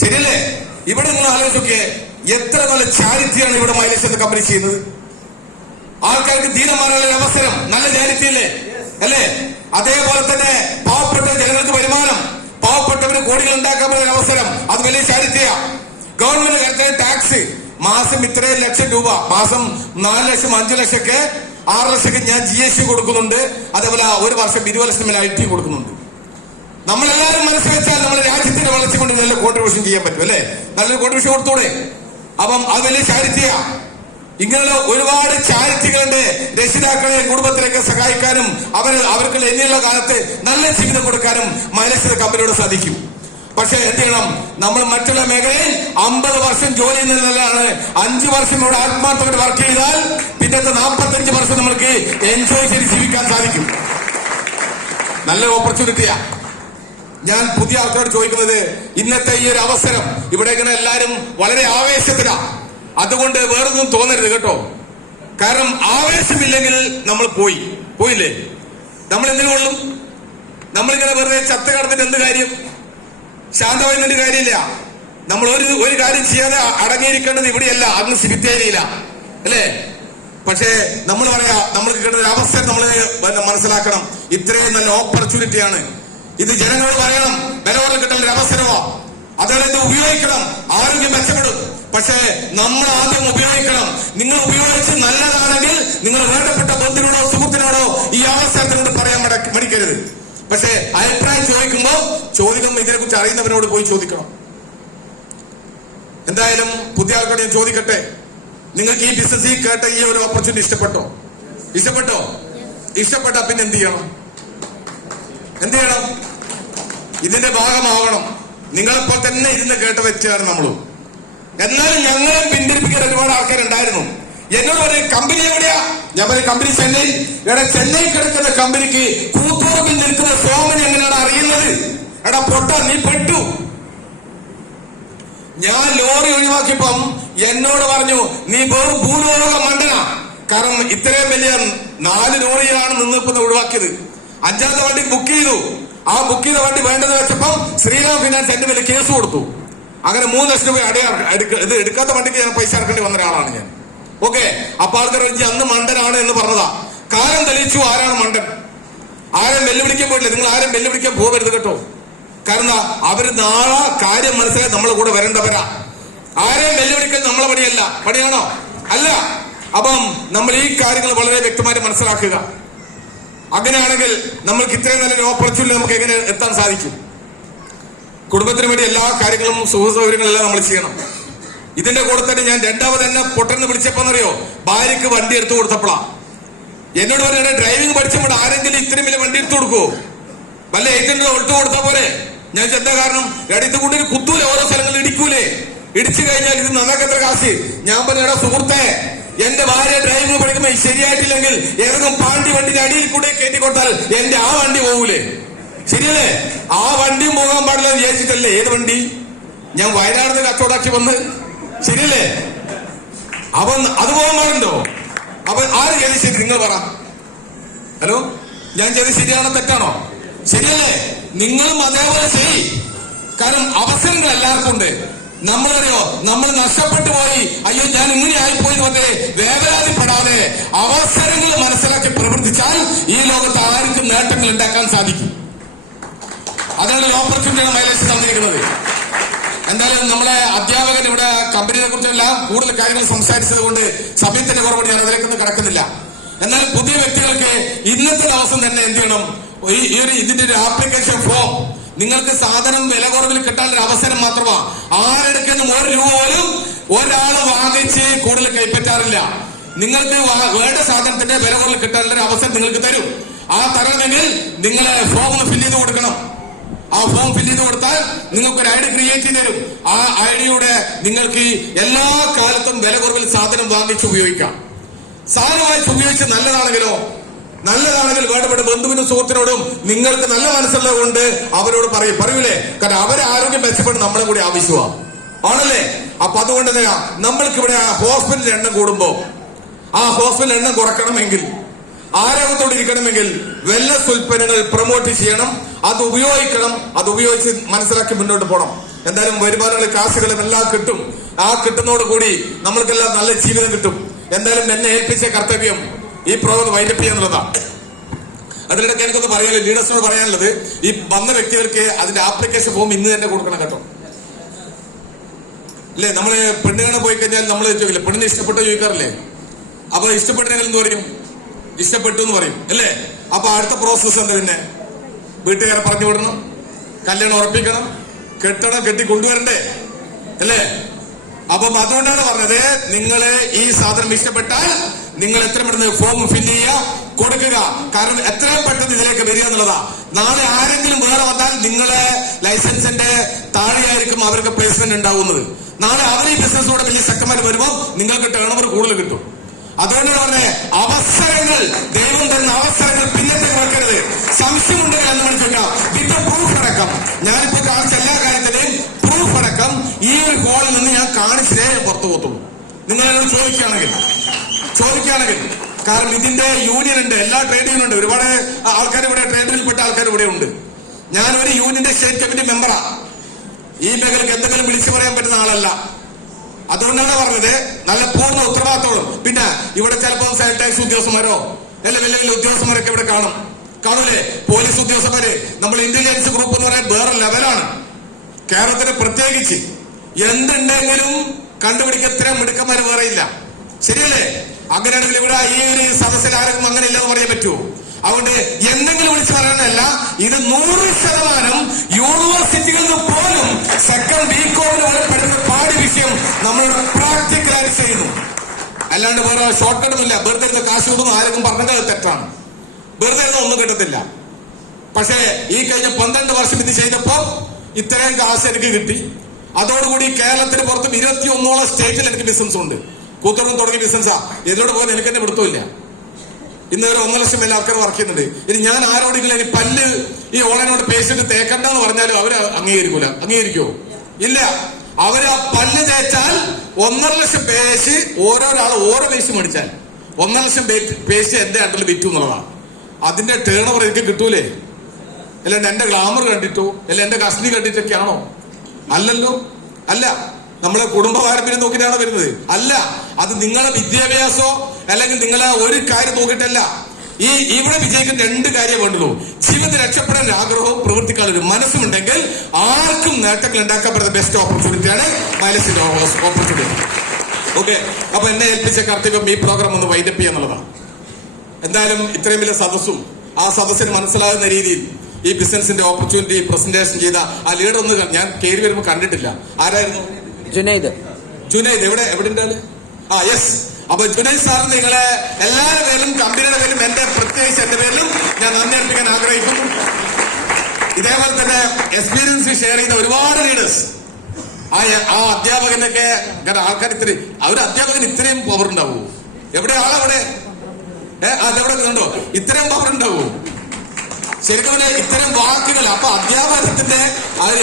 ശരിയല്ലേ? ഇവിടെ നിങ്ങൾ ആലോചിച്ചൊക്കെ എത്ര നല്ല ചാരിറ്റിയാണ് ഇവിടെ മൈലേജ് കമ്പനി ചെയ്യുന്നത്. ആൾക്കാർക്ക് ധീരന്മാരുടെ അവസരം, നല്ല ചാരിറ്റി അല്ലേ? അല്ലേ? അതേപോലെ തന്നെ പാവപ്പെട്ട ജനങ്ങൾക്ക് വരുമാനം, പാവപ്പെട്ടവര് കോടികൾ ഉണ്ടാക്കാൻ പറ്റുന്ന അവസരം, അത് വലിയ ചാരിറ്റിയാ. ഗവൺമെന്റ് കരുതുന്ന ടാക്സ് മാസം ഇത്രയും ലക്ഷം രൂപ, മാസം 4 ലക്ഷം 5 ലക്ഷമൊക്കെ 6 ലക്ഷമൊക്കെ ഞാൻ GST കൊടുക്കുന്നുണ്ട്. അതേപോലെ ഒരു വർഷം 20 ലക്ഷം IT കൊടുക്കുന്നുണ്ട്. നമ്മളെല്ലാവരും മനസ്സിൽ വെച്ചാൽ നമ്മുടെ രാജ്യത്തിന്റെ വളർച്ച കൊണ്ട് നല്ല കോൺട്രിബ്യൂഷൻ ചെയ്യാൻ പറ്റും അല്ലേ? നല്ലൊരു കോൺട്രിബ്യൂഷൻ കൊടുത്തൂടെ? അപ്പം അത് വലിയ ചാരിറ്റിയാ. ഇങ്ങനെയുള്ള ഒരുപാട് ചാരിറ്റികളുണ്ട്. രക്ഷിതാക്കളെ കുടുംബത്തിലേക്ക് സഹായിക്കാനും അവർക്ക് ഇനിയുള്ള കാലത്ത് നല്ല ജീവിതം കൊടുക്കാനും മൈലേജ് കമ്പനിയോട് സാധിക്കും. പക്ഷെ എന്ത് ചെയ്യണം, നമ്മൾ മറ്റുള്ള മേഖലയിൽ 50 വർഷം ജോലി ചെയ്യുന്നതാണ്. 5 വർഷം ഇവിടെ ആത്മാർത്ഥമായിട്ട് വർക്ക് ചെയ്താൽ പിന്നത്തെ 45 വർഷം നമ്മൾക്ക് എൻജോയ് ചെയ്ത് ജീവിക്കാൻ സാധിക്കും. നല്ല ഓപ്പർച്യൂണിറ്റിയാ. ഞാൻ പുതിയ ആൾക്കാരോട് ചോദിക്കുന്നത്, ഇന്നത്തെ ഈ ഒരു അവസരം ഇവിടെ ഇങ്ങനെ എല്ലാരും വളരെ ആവേശത്തിലാ. അതുകൊണ്ട് വേറൊന്നും തോന്നരുത് കേട്ടോ. കാരണം ആവേശമില്ലെങ്കിൽ നമ്മൾ പോയില്ലേ? നമ്മൾ എന്തിനു കൊള്ളും? നമ്മളിങ്ങനെ വെറുതെ ചത്ത് കിടന്നിട്ട് എന്ത് കാര്യം? ശാന്തമായിരുന്നിട്ട് കാര്യമില്ല. നമ്മൾ ഒരു കാര്യം ചെയ്യാതെ അടങ്ങിയിരിക്കേണ്ടത് ഇവിടെയല്ല, അന്ന് സിബിത്തേരിയില്ല അല്ലേ? പക്ഷേ നമ്മൾ പറയാ, നമ്മൾക്ക് കിട്ടുന്ന ഒരു അവസരം നമ്മൾ മനസ്സിലാക്കണം. ഇത്രയും നല്ല ഓപ്പർച്യൂണിറ്റിയാണ് ഇത്. ജനങ്ങളോട് പറയണം, വിലവറിൽ കിട്ടുന്ന ഒരു അവസരമോ, അതായത് ഉപയോഗിക്കണം. ആരോഗ്യം മെച്ചപ്പെടും. പക്ഷേ നമ്മൾ ആദ്യം ഉപയോഗിക്കണം. നിങ്ങൾ ഉപയോഗിച്ച് നല്ലതാണെങ്കിൽ നിങ്ങൾ വേണ്ടപ്പെട്ട ബന്ധുവിനോടോ സുഹൃത്തിനോടോ ഈ അവസരത്തിനോട് പറയാൻ മടിക്കരുത്. പക്ഷേ അഭിപ്രായം ചോദിക്കുമ്പോ ഇതിനെക്കുറിച്ച് അറിയുന്നവരോട് പോയി ചോദിക്കണം. എന്തായാലും പുതിയ ആൾക്കാരോട് ഞാൻ ചോദിക്കട്ടെ, നിങ്ങൾക്ക് ഈ ബിസിനസ്സിൽ കേട്ട ഈ ഒരു ഓപ്പർച്യൂണിറ്റി ഇഷ്ടപ്പെട്ടാ പിന്നെ എന്ത് ചെയ്യണം? ഇതിന്റെ ഭാഗമാവണം. നിങ്ങളെപ്പോൾ തന്നെ ഇരുന്ന് കേട്ട വ്യക്തിയാണ് നമ്മളും. എന്നാലും ഞങ്ങളും പിന്തിരിപ്പിക്കാൻ ഒരുപാട് ആൾക്കാരുണ്ടായിരുന്നു. എന്നോട് പറയും, കമ്പനി എവിടെയാ? ഞാൻ പറയും, കമ്പനി ചെന്നൈ. ചെന്നൈ കിടക്കുന്ന കമ്പനിക്ക് കൂത്തുറമ്പിൽ നിൽക്കുന്ന സോമൻ എങ്ങനെയാണ് അറിയുന്നത്? പൊട്ട, നീ പെട്ടു. ഞാൻ ലോറി ഒഴിവാക്കിയപ്പം എന്നോട് പറഞ്ഞു, നീ വെറും ഭൂലോക മണ്ടന. കാരണം ഇത്രയും വലിയ 4 ലോറിയാണ് നിന്നിപ്പോ ഒഴിവാക്കിയത്. 5ാമത്തെ വണ്ടി ബുക്ക് ചെയ്തു. ആ ബുക്ക് ചെയ്ത വണ്ടി വേണ്ടത് വെച്ചപ്പം ശ്രീറാം ഫിനാൻസ് എന്റെ മേലെ കേസ് കൊടുത്തു. അങ്ങനെ 3 ലക്ഷം രൂപ ഇത് എടുക്കാത്ത വണ്ടിക്ക് ഞാൻ പൈസ ഇറക്കേണ്ടി വന്ന ഒരാളാണ് ഞാൻ. ഓക്കെ, അപ്പൊ ആൾക്കാർ അന്ന് മണ്ടനാണ് എന്ന് പറഞ്ഞതാ. കാലം തെളിയിച്ചു ആരാണ് മണ്ടൻ. ആരും വെല്ലുവിളിക്കാൻ പോയിട്ടില്ല. നിങ്ങൾ ആരും വെല്ലുവിളിക്കാൻ പോകരുത് കേട്ടോ. കാരണം അവര് നാളെ കാര്യം മനസ്സിലായി നമ്മളെ കൂടെ വരേണ്ടവരാ. ആരെയും വെല്ലുവിളിക്കൽ നമ്മളെ പണിയല്ല. പണിയാണോ? അല്ല. അപ്പം നമ്മൾ ഈ കാര്യങ്ങൾ വളരെ വ്യക്തമായിട്ട് മനസ്സിലാക്കുക. അങ്ങനെയാണെങ്കിൽ നമ്മൾക്ക് ഇത്രയും നല്ലൊരു ഓപ്പർച്യൂണിറ്റി നമുക്ക് എങ്ങനെ എത്താൻ സാധിക്കും? കുടുംബത്തിന് വേണ്ടി എല്ലാ കാര്യങ്ങളും സുഖ സൗകര്യങ്ങളെല്ലാം നമ്മൾ ചെയ്യണം. ഇതിന്റെ കൂടെ തന്നെ ഞാൻ രണ്ടാമത് എന്നെ പൊട്ടെന്ന് വിളിച്ചപ്പോന്നറിയോ, ഭാര്യക്ക് വണ്ടി എടുത്തു കൊടുത്തപ്പോഴാ എന്നോട് പറയുന്നത്, ഡ്രൈവിംഗ് പഠിച്ചപ്പോൾ ആരെങ്കിലും ഇത്രയും വലിയ വണ്ടി എടുത്തു കൊടുക്കുവോ? വല്ല ഏജന്റ് ഒളിട്ട് കൊടുത്താൽ പോലെ. ഞാൻ എന്താ കാരണം, ഇത് കൊണ്ടൊരു കുത്തൂലെ, ഓരോ സ്ഥലങ്ങളിൽ ഇടിക്കൂലേ, ഇടിച്ചു കഴിഞ്ഞാൽ ഇത് നന്നാക്കത്ര കാശ്. ഞാൻ പറഞ്ഞ സുഹൃത്തെ, എന്റെ ഭാര്യ ഡ്രൈവിംഗ് പഠിക്കുമ്പോൾ ശരിയായിട്ടില്ലെങ്കിൽ ഏതെങ്കിലും പാണ്ടി വണ്ടിന്റെ അടിയിൽ കൂടെ കയറ്റി കൊടുത്താൽ എന്റെ ആ വണ്ടി പോകൂലേ? ശരിയല്ലേ? ആ വണ്ടിയും പോകാൻ പാടില്ല എന്ന് വിചാരിച്ചിട്ടല്ലേ ഏത് വണ്ടി ഞാൻ വയനാട് നിന്ന് കച്ചവടാക്കി വന്ന്. ശരിയല്ലേ? അപ്പൊ അത് പോകാൻ പാടുണ്ടോ? അപ്പൊ ആര് ചെയ്ത് ശരി? നിങ്ങൾ പറ. ഹലോ, ഞാൻ ചെയ്ത് ശരിയാണോ തെറ്റാണോ? ശരിയല്ലേ? നിങ്ങളും അതേപോലെ ശരി. കാരണം അവസരങ്ങൾ എല്ലാവർക്കും ഉണ്ട്. നമ്മളറിയോ, നമ്മൾ നഷ്ടപ്പെട്ടു പോയി, അയ്യോ ഞാൻ ഇങ്ങനെ ആയിപ്പോയി വന്നേ വേവലാതിപ്പെടാതെ അവസരങ്ങൾ മനസ്സിലാക്കി പ്രവർത്തിച്ചാൽ ഈ ലോകത്ത് ആർക്കും നേട്ടങ്ങൾ ഉണ്ടാക്കാൻ സാധിക്കും. അതാണ് ഓപ്പർച്യൂണിറ്റിയാണ് മൈലേജ് തന്നിരിക്കുന്നത്. എന്തായാലും നമ്മളെ അധ്യാപകൻ ഇവിടെ കമ്പനിയെ കുറിച്ചെല്ലാം കൂടുതൽ കാര്യങ്ങൾ സംസാരിച്ചത് കൊണ്ട് സമയത്തിന്റെ കുറവുകൊണ്ട് ഞാൻ അതിലേക്കൊന്നും കിടക്കുന്നില്ല. എന്നാൽ പുതിയ വ്യക്തികൾക്ക് ഇന്നത്തെ ദിവസം തന്നെ എന്ത് ചെയ്യണം, ഇതിന്റെ ഒരു ആപ്ലിക്കേഷൻ ഫോം നിങ്ങൾക്ക് സാധനം വില കുറവിൽ കിട്ടാനുള്ള അവസരം മാത്രമാണ്. ആരെടുക്കുന്ന 1 രൂപ പോലും ഒരാൾ വാങ്ങിച്ച് കൂടുതൽ കൈപ്പറ്റാറില്ല. നിങ്ങൾക്ക് വേണ്ട സാധനത്തിന്റെ വില കുറവിൽ കിട്ടാനുള്ള ഒരു അവസരം നിങ്ങൾക്ക് തരും. ആ തരണമെങ്കിൽ നിങ്ങളെ ഫോം ഫില്ല് ചെയ്ത് കൊടുക്കണം. ആ ഫോം ഫില്ല് ചെയ്ത് കൊടുത്താൽ നിങ്ങൾക്ക് ഒരു ഐഡി ക്രിയേറ്റ് ചെയ്ത് തരും. ആ ഐഡിയുടെ നിങ്ങൾക്ക് എല്ലാ കാലത്തും വില കുറവിൽ സാധനം വാങ്ങിച്ച് ഉപയോഗിക്കാം. സാധനം വാങ്ങിച്ച് ഉപയോഗിച്ച് നല്ലതാണെങ്കിൽ വേണ്ടപ്പെട്ട ബന്ധുവിനും സുഹൃത്തിനോടും നിങ്ങൾക്ക് നല്ല മനസ്സുള്ളത് കൊണ്ട് അവരോട് പറയൂലേ? കാരണം അവരെ ആരോഗ്യം മെച്ചപ്പെട്ട് നമ്മളെ കൂടി ആവശ്യമാണ്, ആണല്ലേ? അപ്പൊ അതുകൊണ്ട് തന്നെ നമ്മൾക്കിവിടെ ഹോസ്പിറ്റൽ എണ്ണം കൂടുമ്പോ ആ ഹോസ്പിറ്റൽ എണ്ണം കുറക്കണമെങ്കിൽ, ആരോഗ്യത്തോടെ ഇരിക്കണമെങ്കിൽ വെൽനസ് ഉൽപ്പന്നങ്ങൾ പ്രൊമോട്ട് ചെയ്യണം. അത് ഉപയോഗിക്കണം. അത് ഉപയോഗിച്ച് മനസ്സിലാക്കി മുന്നോട്ട് പോകണം. എന്തായാലും വരുമാനങ്ങളും കാശുകളും എല്ലാം കിട്ടും. ആ കിട്ടുന്നതോടുകൂടി നമ്മൾക്കെല്ലാം നല്ല ജീവിതം കിട്ടും. എന്തായാലും എന്നെ ഏൽപ്പിച്ച കർത്തവ്യം ഈ പ്രോഗ്രാം വൈൻഡപ്പ് ചെയ്യാന്നുള്ളതാണ്. അതിനിടയ്ക്ക് എനിക്കൊന്ന് പറയാനുള്ളത്, ലീഡേഴ്സിനോട് പറയാനുള്ളത്, ഈ വന്ന വ്യക്തികൾക്ക് അതിന്റെ ആപ്ലിക്കേഷൻ ഫോം ഇന്ന് തന്നെ കൊടുക്കണം കേട്ടോ. അല്ലേ, നമ്മള് പെണ്ണുകാണ പോയി കഴിഞ്ഞാൽ നമ്മൾ ചോദിക്കില്ല, പെണ്ണിനെ ഇഷ്ടപ്പെട്ടോ ചോദിക്കാറില്ലേ? അപ്പൊ ഇഷ്ടപ്പെട്ടെങ്കിൽ എന്ത് പറയും? ഇഷ്ടപ്പെട്ടു എന്ന് പറയും, അല്ലേ? അപ്പൊ അടുത്ത പ്രോസസ് എന്താ? പിന്നെ വീട്ടുകാരെ പറഞ്ഞു വിടണം, കല്യാണം ഉറപ്പിക്കണം, കെട്ടണം, കെട്ടി കൊണ്ടുവരണ്ടേ, അല്ലേ? അപ്പം അതുകൊണ്ടാണ് പറഞ്ഞത്, നിങ്ങളെ ഈ സാധനം ഇഷ്ടപ്പെട്ടാൽ നിങ്ങൾ എത്ര പെട്ടെന്ന് ഫോം ഫില്ല് ചെയ്യുക, കൊടുക്കുക. കാരണം എത്രയും പെട്ടെന്ന് ഇതിലേക്ക് വരിക എന്നുള്ളതാ. നാളെ ആരെങ്കിലും വേറെ വന്നാൽ നിങ്ങളെ ലൈസൻസിന്റെ താഴെയായിരിക്കും അവർക്ക് പ്ലേസ്മെന്റ് ഉണ്ടാവുന്നത്. നാളെ അവർ ഈ ബിസിനസ്സിലൂടെ വലിയ ശക്തമായി വരുമ്പോൾ നിങ്ങൾക്ക് ടേൺ ഓവർ കൂടുതൽ കിട്ടും. അതുകൊണ്ടാണ് പറഞ്ഞത്, അവസരങ്ങൾ, ദൈവം തരുന്ന അവസരങ്ങൾ പിന്നത്തെ വെക്കരുത്. സംശയമുണ്ടെങ്കിൽ എന്ന് മനസ്സിലാക്കാം. വിത്ത് പ്രൂഫ് അടക്കം ഞാനിപ്പോ കാണിച്ച എല്ലാ കാര്യത്തിലെയും പ്രൂഫ് അടക്കം ഈ ഒരു കോളിൽ നിന്ന് ഞാൻ കാണിച്ചതേ പുറത്തു പോകത്തുള്ളൂ. നിങ്ങൾ ചോദിക്കുകയാണെങ്കിൽ കാരണം ഇതിന്റെ യൂണിയൻ ഉണ്ട്, എല്ലാ ട്രേഡ് യൂണിയൻ ഉണ്ട്. ഒരുപാട് ആൾക്കാർ ഇവിടെ ട്രേഡ് യൂണിയൻപ്പെട്ട ആൾക്കാർ ഇവിടെ ഉണ്ട്. ഞാനൊരു യൂണിയന്റെ സ്റ്റേറ്റ് കമ്മിറ്റി മെമ്പറാ. ഈ മേഖലക്ക് എന്തെങ്കിലും വിളിച്ചു പറയാൻ പറ്റുന്ന ആളല്ല. അതുകൊണ്ടാണ് പറഞ്ഞത്, നല്ല പൂർണ്ണ ഉത്തരവാദിത്തോളം. പിന്നെ ഇവിടെ ചിലപ്പോൾ സെയിൽ ടാക്സ് ഉദ്യോഗസ്ഥന്മാരോ അല്ല വലിയ വലിയ ഉദ്യോഗസ്ഥന്മാരൊക്കെ ഇവിടെ കാണൂലേ? പോലീസ് ഉദ്യോഗസ്ഥന്മാര്, നമ്മൾ ഇന്റലിജൻസ് ഗ്രൂപ്പ് എന്ന് പറയാൻ വേറെ ലെവലാണ്. കേരളത്തിന് പ്രത്യേകിച്ച് എന്തുണ്ടെങ്കിലും കണ്ടുപിടിക്കാൻ ഇത്രയും മിടുക്കന്മാര് വേറെ ഇല്ല. ശരിയല്ലേ? അങ്ങനെയാണെങ്കിൽ ഇവിടെ ഈ ഒരു സദസ്സിൽ ആരെങ്കിലും അങ്ങനെ ഇല്ലെന്ന് പറയാൻ പറ്റുമോ? അതുകൊണ്ട് എന്തെങ്കിലും വിളിച്ചു പറയാനല്ല, ഇത് 100% യൂണിവേഴ്സിറ്റികളിൽ പോലും സെക്കൻഡ് ബികോമിന് വരെ പഠിക്കുന്ന പാഠ്യ വിഷയം നമ്മളുടെ പ്രാക്ടിക്കലായി ചെയ്യുന്നു. അല്ലാണ്ട് വേറെ ഷോർട്ട് കട്ടൊന്നുമില്ല. വെറുതെ ഇരുന്ന് കാശ് കൊടുക്കുന്നു ആരെങ്കിലും പറഞ്ഞത് തെറ്റാണ്. വെറുതെ ഇരുന്ന് ഒന്നും കിട്ടത്തില്ല. പക്ഷേ ഈ കഴിഞ്ഞ 12 വർഷം ഇത് ചെയ്തപ്പോ ഇത്രയും കാശ് എനിക്ക് കിട്ടി. അതോടുകൂടി കേരളത്തിന് പുറത്തും 21ഓളം സ്റ്റേറ്റിൽ എനിക്ക് ബിസിനസ് ഉണ്ട്. കൂത്തുറമ്പ് തുടങ്ങിയ ബിസിനസ്സാ. ഇതിനോട് പോലെ എനിക്ക് തന്നെ പിടുത്തമില്ല. ഇന്ന് ഒരു 1 ലക്ഷം മേലെ ആൾക്കാർ വർക്ക് ചെയ്യുന്നുണ്ട്. ഇനി ഞാൻ ആരോടെങ്കിലും ഇനി പല്ല് ഈ ഓൺലൈനോട് പേഷ്യന്റ് തേക്കണ്ടെന്ന് പറഞ്ഞാലും അവര് അംഗീകരിക്കുമോ? ഇല്ല. അവര് ആ പല്ല് തേച്ചാൽ 1.5 ലക്ഷം പേശ് ഓരോരാൾ ഓരോ പേശ് മേടിച്ചാൽ 1.5 ലക്ഷം പേശ് എന്റെ അണ്ടറിൽ വിറ്റു എന്നുള്ളതാണ്. അതിന്റെ ടേൺ ഓവർ എനിക്ക് കിട്ടൂലേ? അല്ലാണ്ട് എന്റെ ഗ്ലാമർ കണ്ടിട്ടോ അല്ല എന്റെ കസ്റ്റഡി കണ്ടിട്ടൊക്കെയാണോ? അല്ലല്ലോ. അല്ല. നമ്മളെ കുടുംബ പാരമ്പര്യം നോക്കിയിട്ടാണ് വരുന്നത്? അല്ല. അത് നിങ്ങളെ വിദ്യാഭ്യാസമോ അല്ലെങ്കിൽ നിങ്ങളെ ഒരു കാര്യം നോക്കിയിട്ടല്ല. ഇവിടെ വിജയിക്കുന്ന 2 കാര്യം വേണ്ടുള്ളൂ. ജീവിതത്തിൽ രക്ഷപ്പെടാൻ ആഗ്രഹവും പ്രവർത്തിക്കാനൊരു മനസ്സുമുണ്ടെങ്കിൽ ആർക്കും നേട്ടങ്ങൾ ഉണ്ടാക്കാൻ പറ്റുന്ന ബെസ്റ്റ് ഓപ്പർച്യൂണിറ്റിയാണ് മൈലസിന്റെ ഓപ്പർച്യൂണിറ്റി. ഓക്കെ, അപ്പൊ എന്നെ ഏൽപ്പിച്ച കർത്തവ്യം ഈ പ്രോഗ്രാം ഒന്ന് വൈൻഡപ്പ് ചെയ്യുക എന്നുള്ളതാണ്. എന്തായാലും ഇത്രയും വലിയ സദസ്സും ആ സദസ്സിന് മനസ്സിലാകുന്ന രീതിയിൽ ഈ ബിസിനസിന്റെ ഓപ്പർച്യൂണിറ്റി പ്രസന്റേഷൻ ചെയ്ത ആ ലീഡർ ഒന്ന് ഞാൻ കയറി വരുമ്പോൾ കണ്ടിട്ടില്ല. ആരായിരുന്നു? ജുനൈദ്. എവിടെ ഉണ്ടാണ്? യെസ്. അപ്പൊ ജുനൈദ് സാർ, നിങ്ങളെ എല്ലാവരുടെ പേരിലും കമ്പനിയുടെ പേരിലും പ്രത്യേകിച്ച് എന്റെ പേരിലും ഞാൻ നന്ദി അർപ്പിക്കാൻ ആഗ്രഹിക്കുന്നു. ഇതേപോലെ തന്നെ എക്സ്പീരിയൻസ് ഷെയർ ചെയ്ത ഒരുപാട് ലീഡേഴ്സ്, ആ അധ്യാപകനൊക്കെ ആൾക്കാർ ഒരു അധ്യാപകന് ഇത്രയും പവർ ഉണ്ടാവൂ? എവിടെ ആളവിടെ? അതെവിടെ ഉണ്ടോ ഇത്രയും പവർ ഉണ്ടാവൂ? ശരിക്കും ഇത്തരം വാക്കുകൾ, അപ്പൊ അധ്യാപനത്തിന്റെ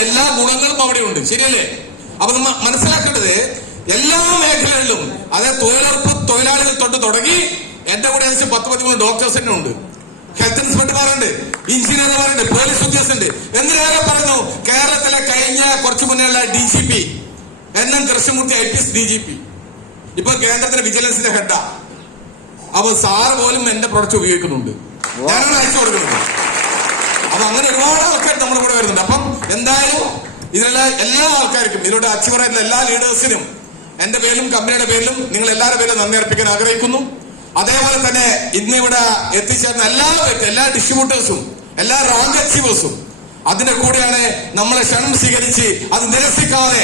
എല്ലാ ഗുണങ്ങളും അവിടെയുണ്ട്. ശരിയല്ലേ? അപ്പൊ നമ്മൾ മനസ്സിലാക്കേണ്ടത് എല്ലാ മേഖലകളിലും, അതായത് തൊഴിലാളികൾ തൊട്ട് തുടങ്ങി എന്റെ കൂടെ 10-13 ഡോക്ടേഴ്സ് തന്നെ ഉണ്ട്, ഹെൽത്ത് ഇൻസ്പെക്ടർമാരുണ്ട്, എഞ്ചിനീയർമാരുണ്ട്, പോലീസ് ഉദ്യോഗസ്ഥരുണ്ട്. എന്തിനേറെ പറഞ്ഞു, കേരളത്തിലെ കഴിഞ്ഞ കുറച്ചു മുന്നേയുള്ള DGP NN Krishnamurthy IPS DGP ഇപ്പൊ കേന്ദ്രത്തിലെ വിജിലൻസിന്റെ ഹെഡാ. അപ്പൊ സാറ് പോലും എന്റെ പ്രൊഡക്റ്റ് ഉപയോഗിക്കുന്നുണ്ട്, ഞാനാണ് അയച്ചു കൊടുക്കുന്നത്. അപ്പൊ അങ്ങനെ ഒരുപാട് ആൾക്കാർ നമ്മുടെ കൂടെ വരുന്നുണ്ട്. അപ്പം എന്തായാലും ഇതിലുള്ള എല്ലാ ആൾക്കാർക്കും, ഇതിലൂടെ അച്ചീവർ ആയിട്ടുള്ള എല്ലാ ലീഡേഴ്സിനും എന്റെ പേരിലും കമ്പനിയുടെ പേരിലും നിങ്ങൾ എല്ലാവരുടെ പേരിലും നന്ദി അർപ്പിക്കാൻ ആഗ്രഹിക്കുന്നു. അതേപോലെ തന്നെ ഇന്നിവിടെ എത്തിച്ചേർന്ന എല്ലാ ഡിസ്ട്രിബ്യൂട്ടേഴ്സും എല്ലാ റാങ്ക് അച്ചീവേഴ്സും അതിന്റെ കൂടെയാണ് നമ്മളെ ക്ഷണം സ്വീകരിച്ച് അത് നിരസിക്കാതെ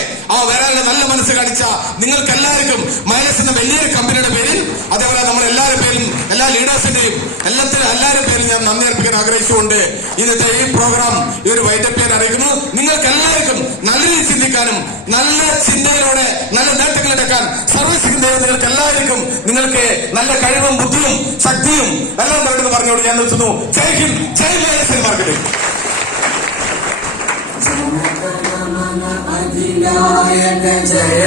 വരാനുള്ള നല്ല മനസ്സ് കാണിച്ച നിങ്ങൾക്ക് എല്ലാവർക്കും മൈലസ് എന്ന വലിയൊരു കമ്പനിയുടെ പേരിൽ, അതേപോലെ നമ്മൾ എല്ലാവരുടെ പേരിലും എല്ലാ ലീഡേഴ്സിന്റെയും എല്ലാവരുടെ പേരിൽ ഞാൻ നന്ദി അർപ്പിക്കാൻ ആഗ്രഹിച്ചുകൊണ്ട് ഇന്നത്തെ ഈ പ്രോഗ്രാം ഒരു വൈൻഡപ്പ് ചെയ്യാൻ അറിയിക്കുന്നു. നിങ്ങൾക്ക് എല്ലാവർക്കും നല്ല രീതിയിൽ ചിന്തിക്കാനും നല്ല ചിന്തയിലൂടെ നല്ല നേട്ടങ്ങൾ എടുക്കാൻ സർവീസിന്റെ നിങ്ങൾക്ക് എല്ലാവർക്കും നിങ്ങൾക്ക് നല്ല കഴിവും ബുദ്ധിയും ശക്തിയും എല്ലാം വേണമെന്ന് പറഞ്ഞുകൊണ്ട് ഞാൻ നിർത്തുന്നു. ജയ് ഹിന്ദ്, ജയ് മൈലസ് മാർക്കറ്റിംഗ്. അധിനായക ജയ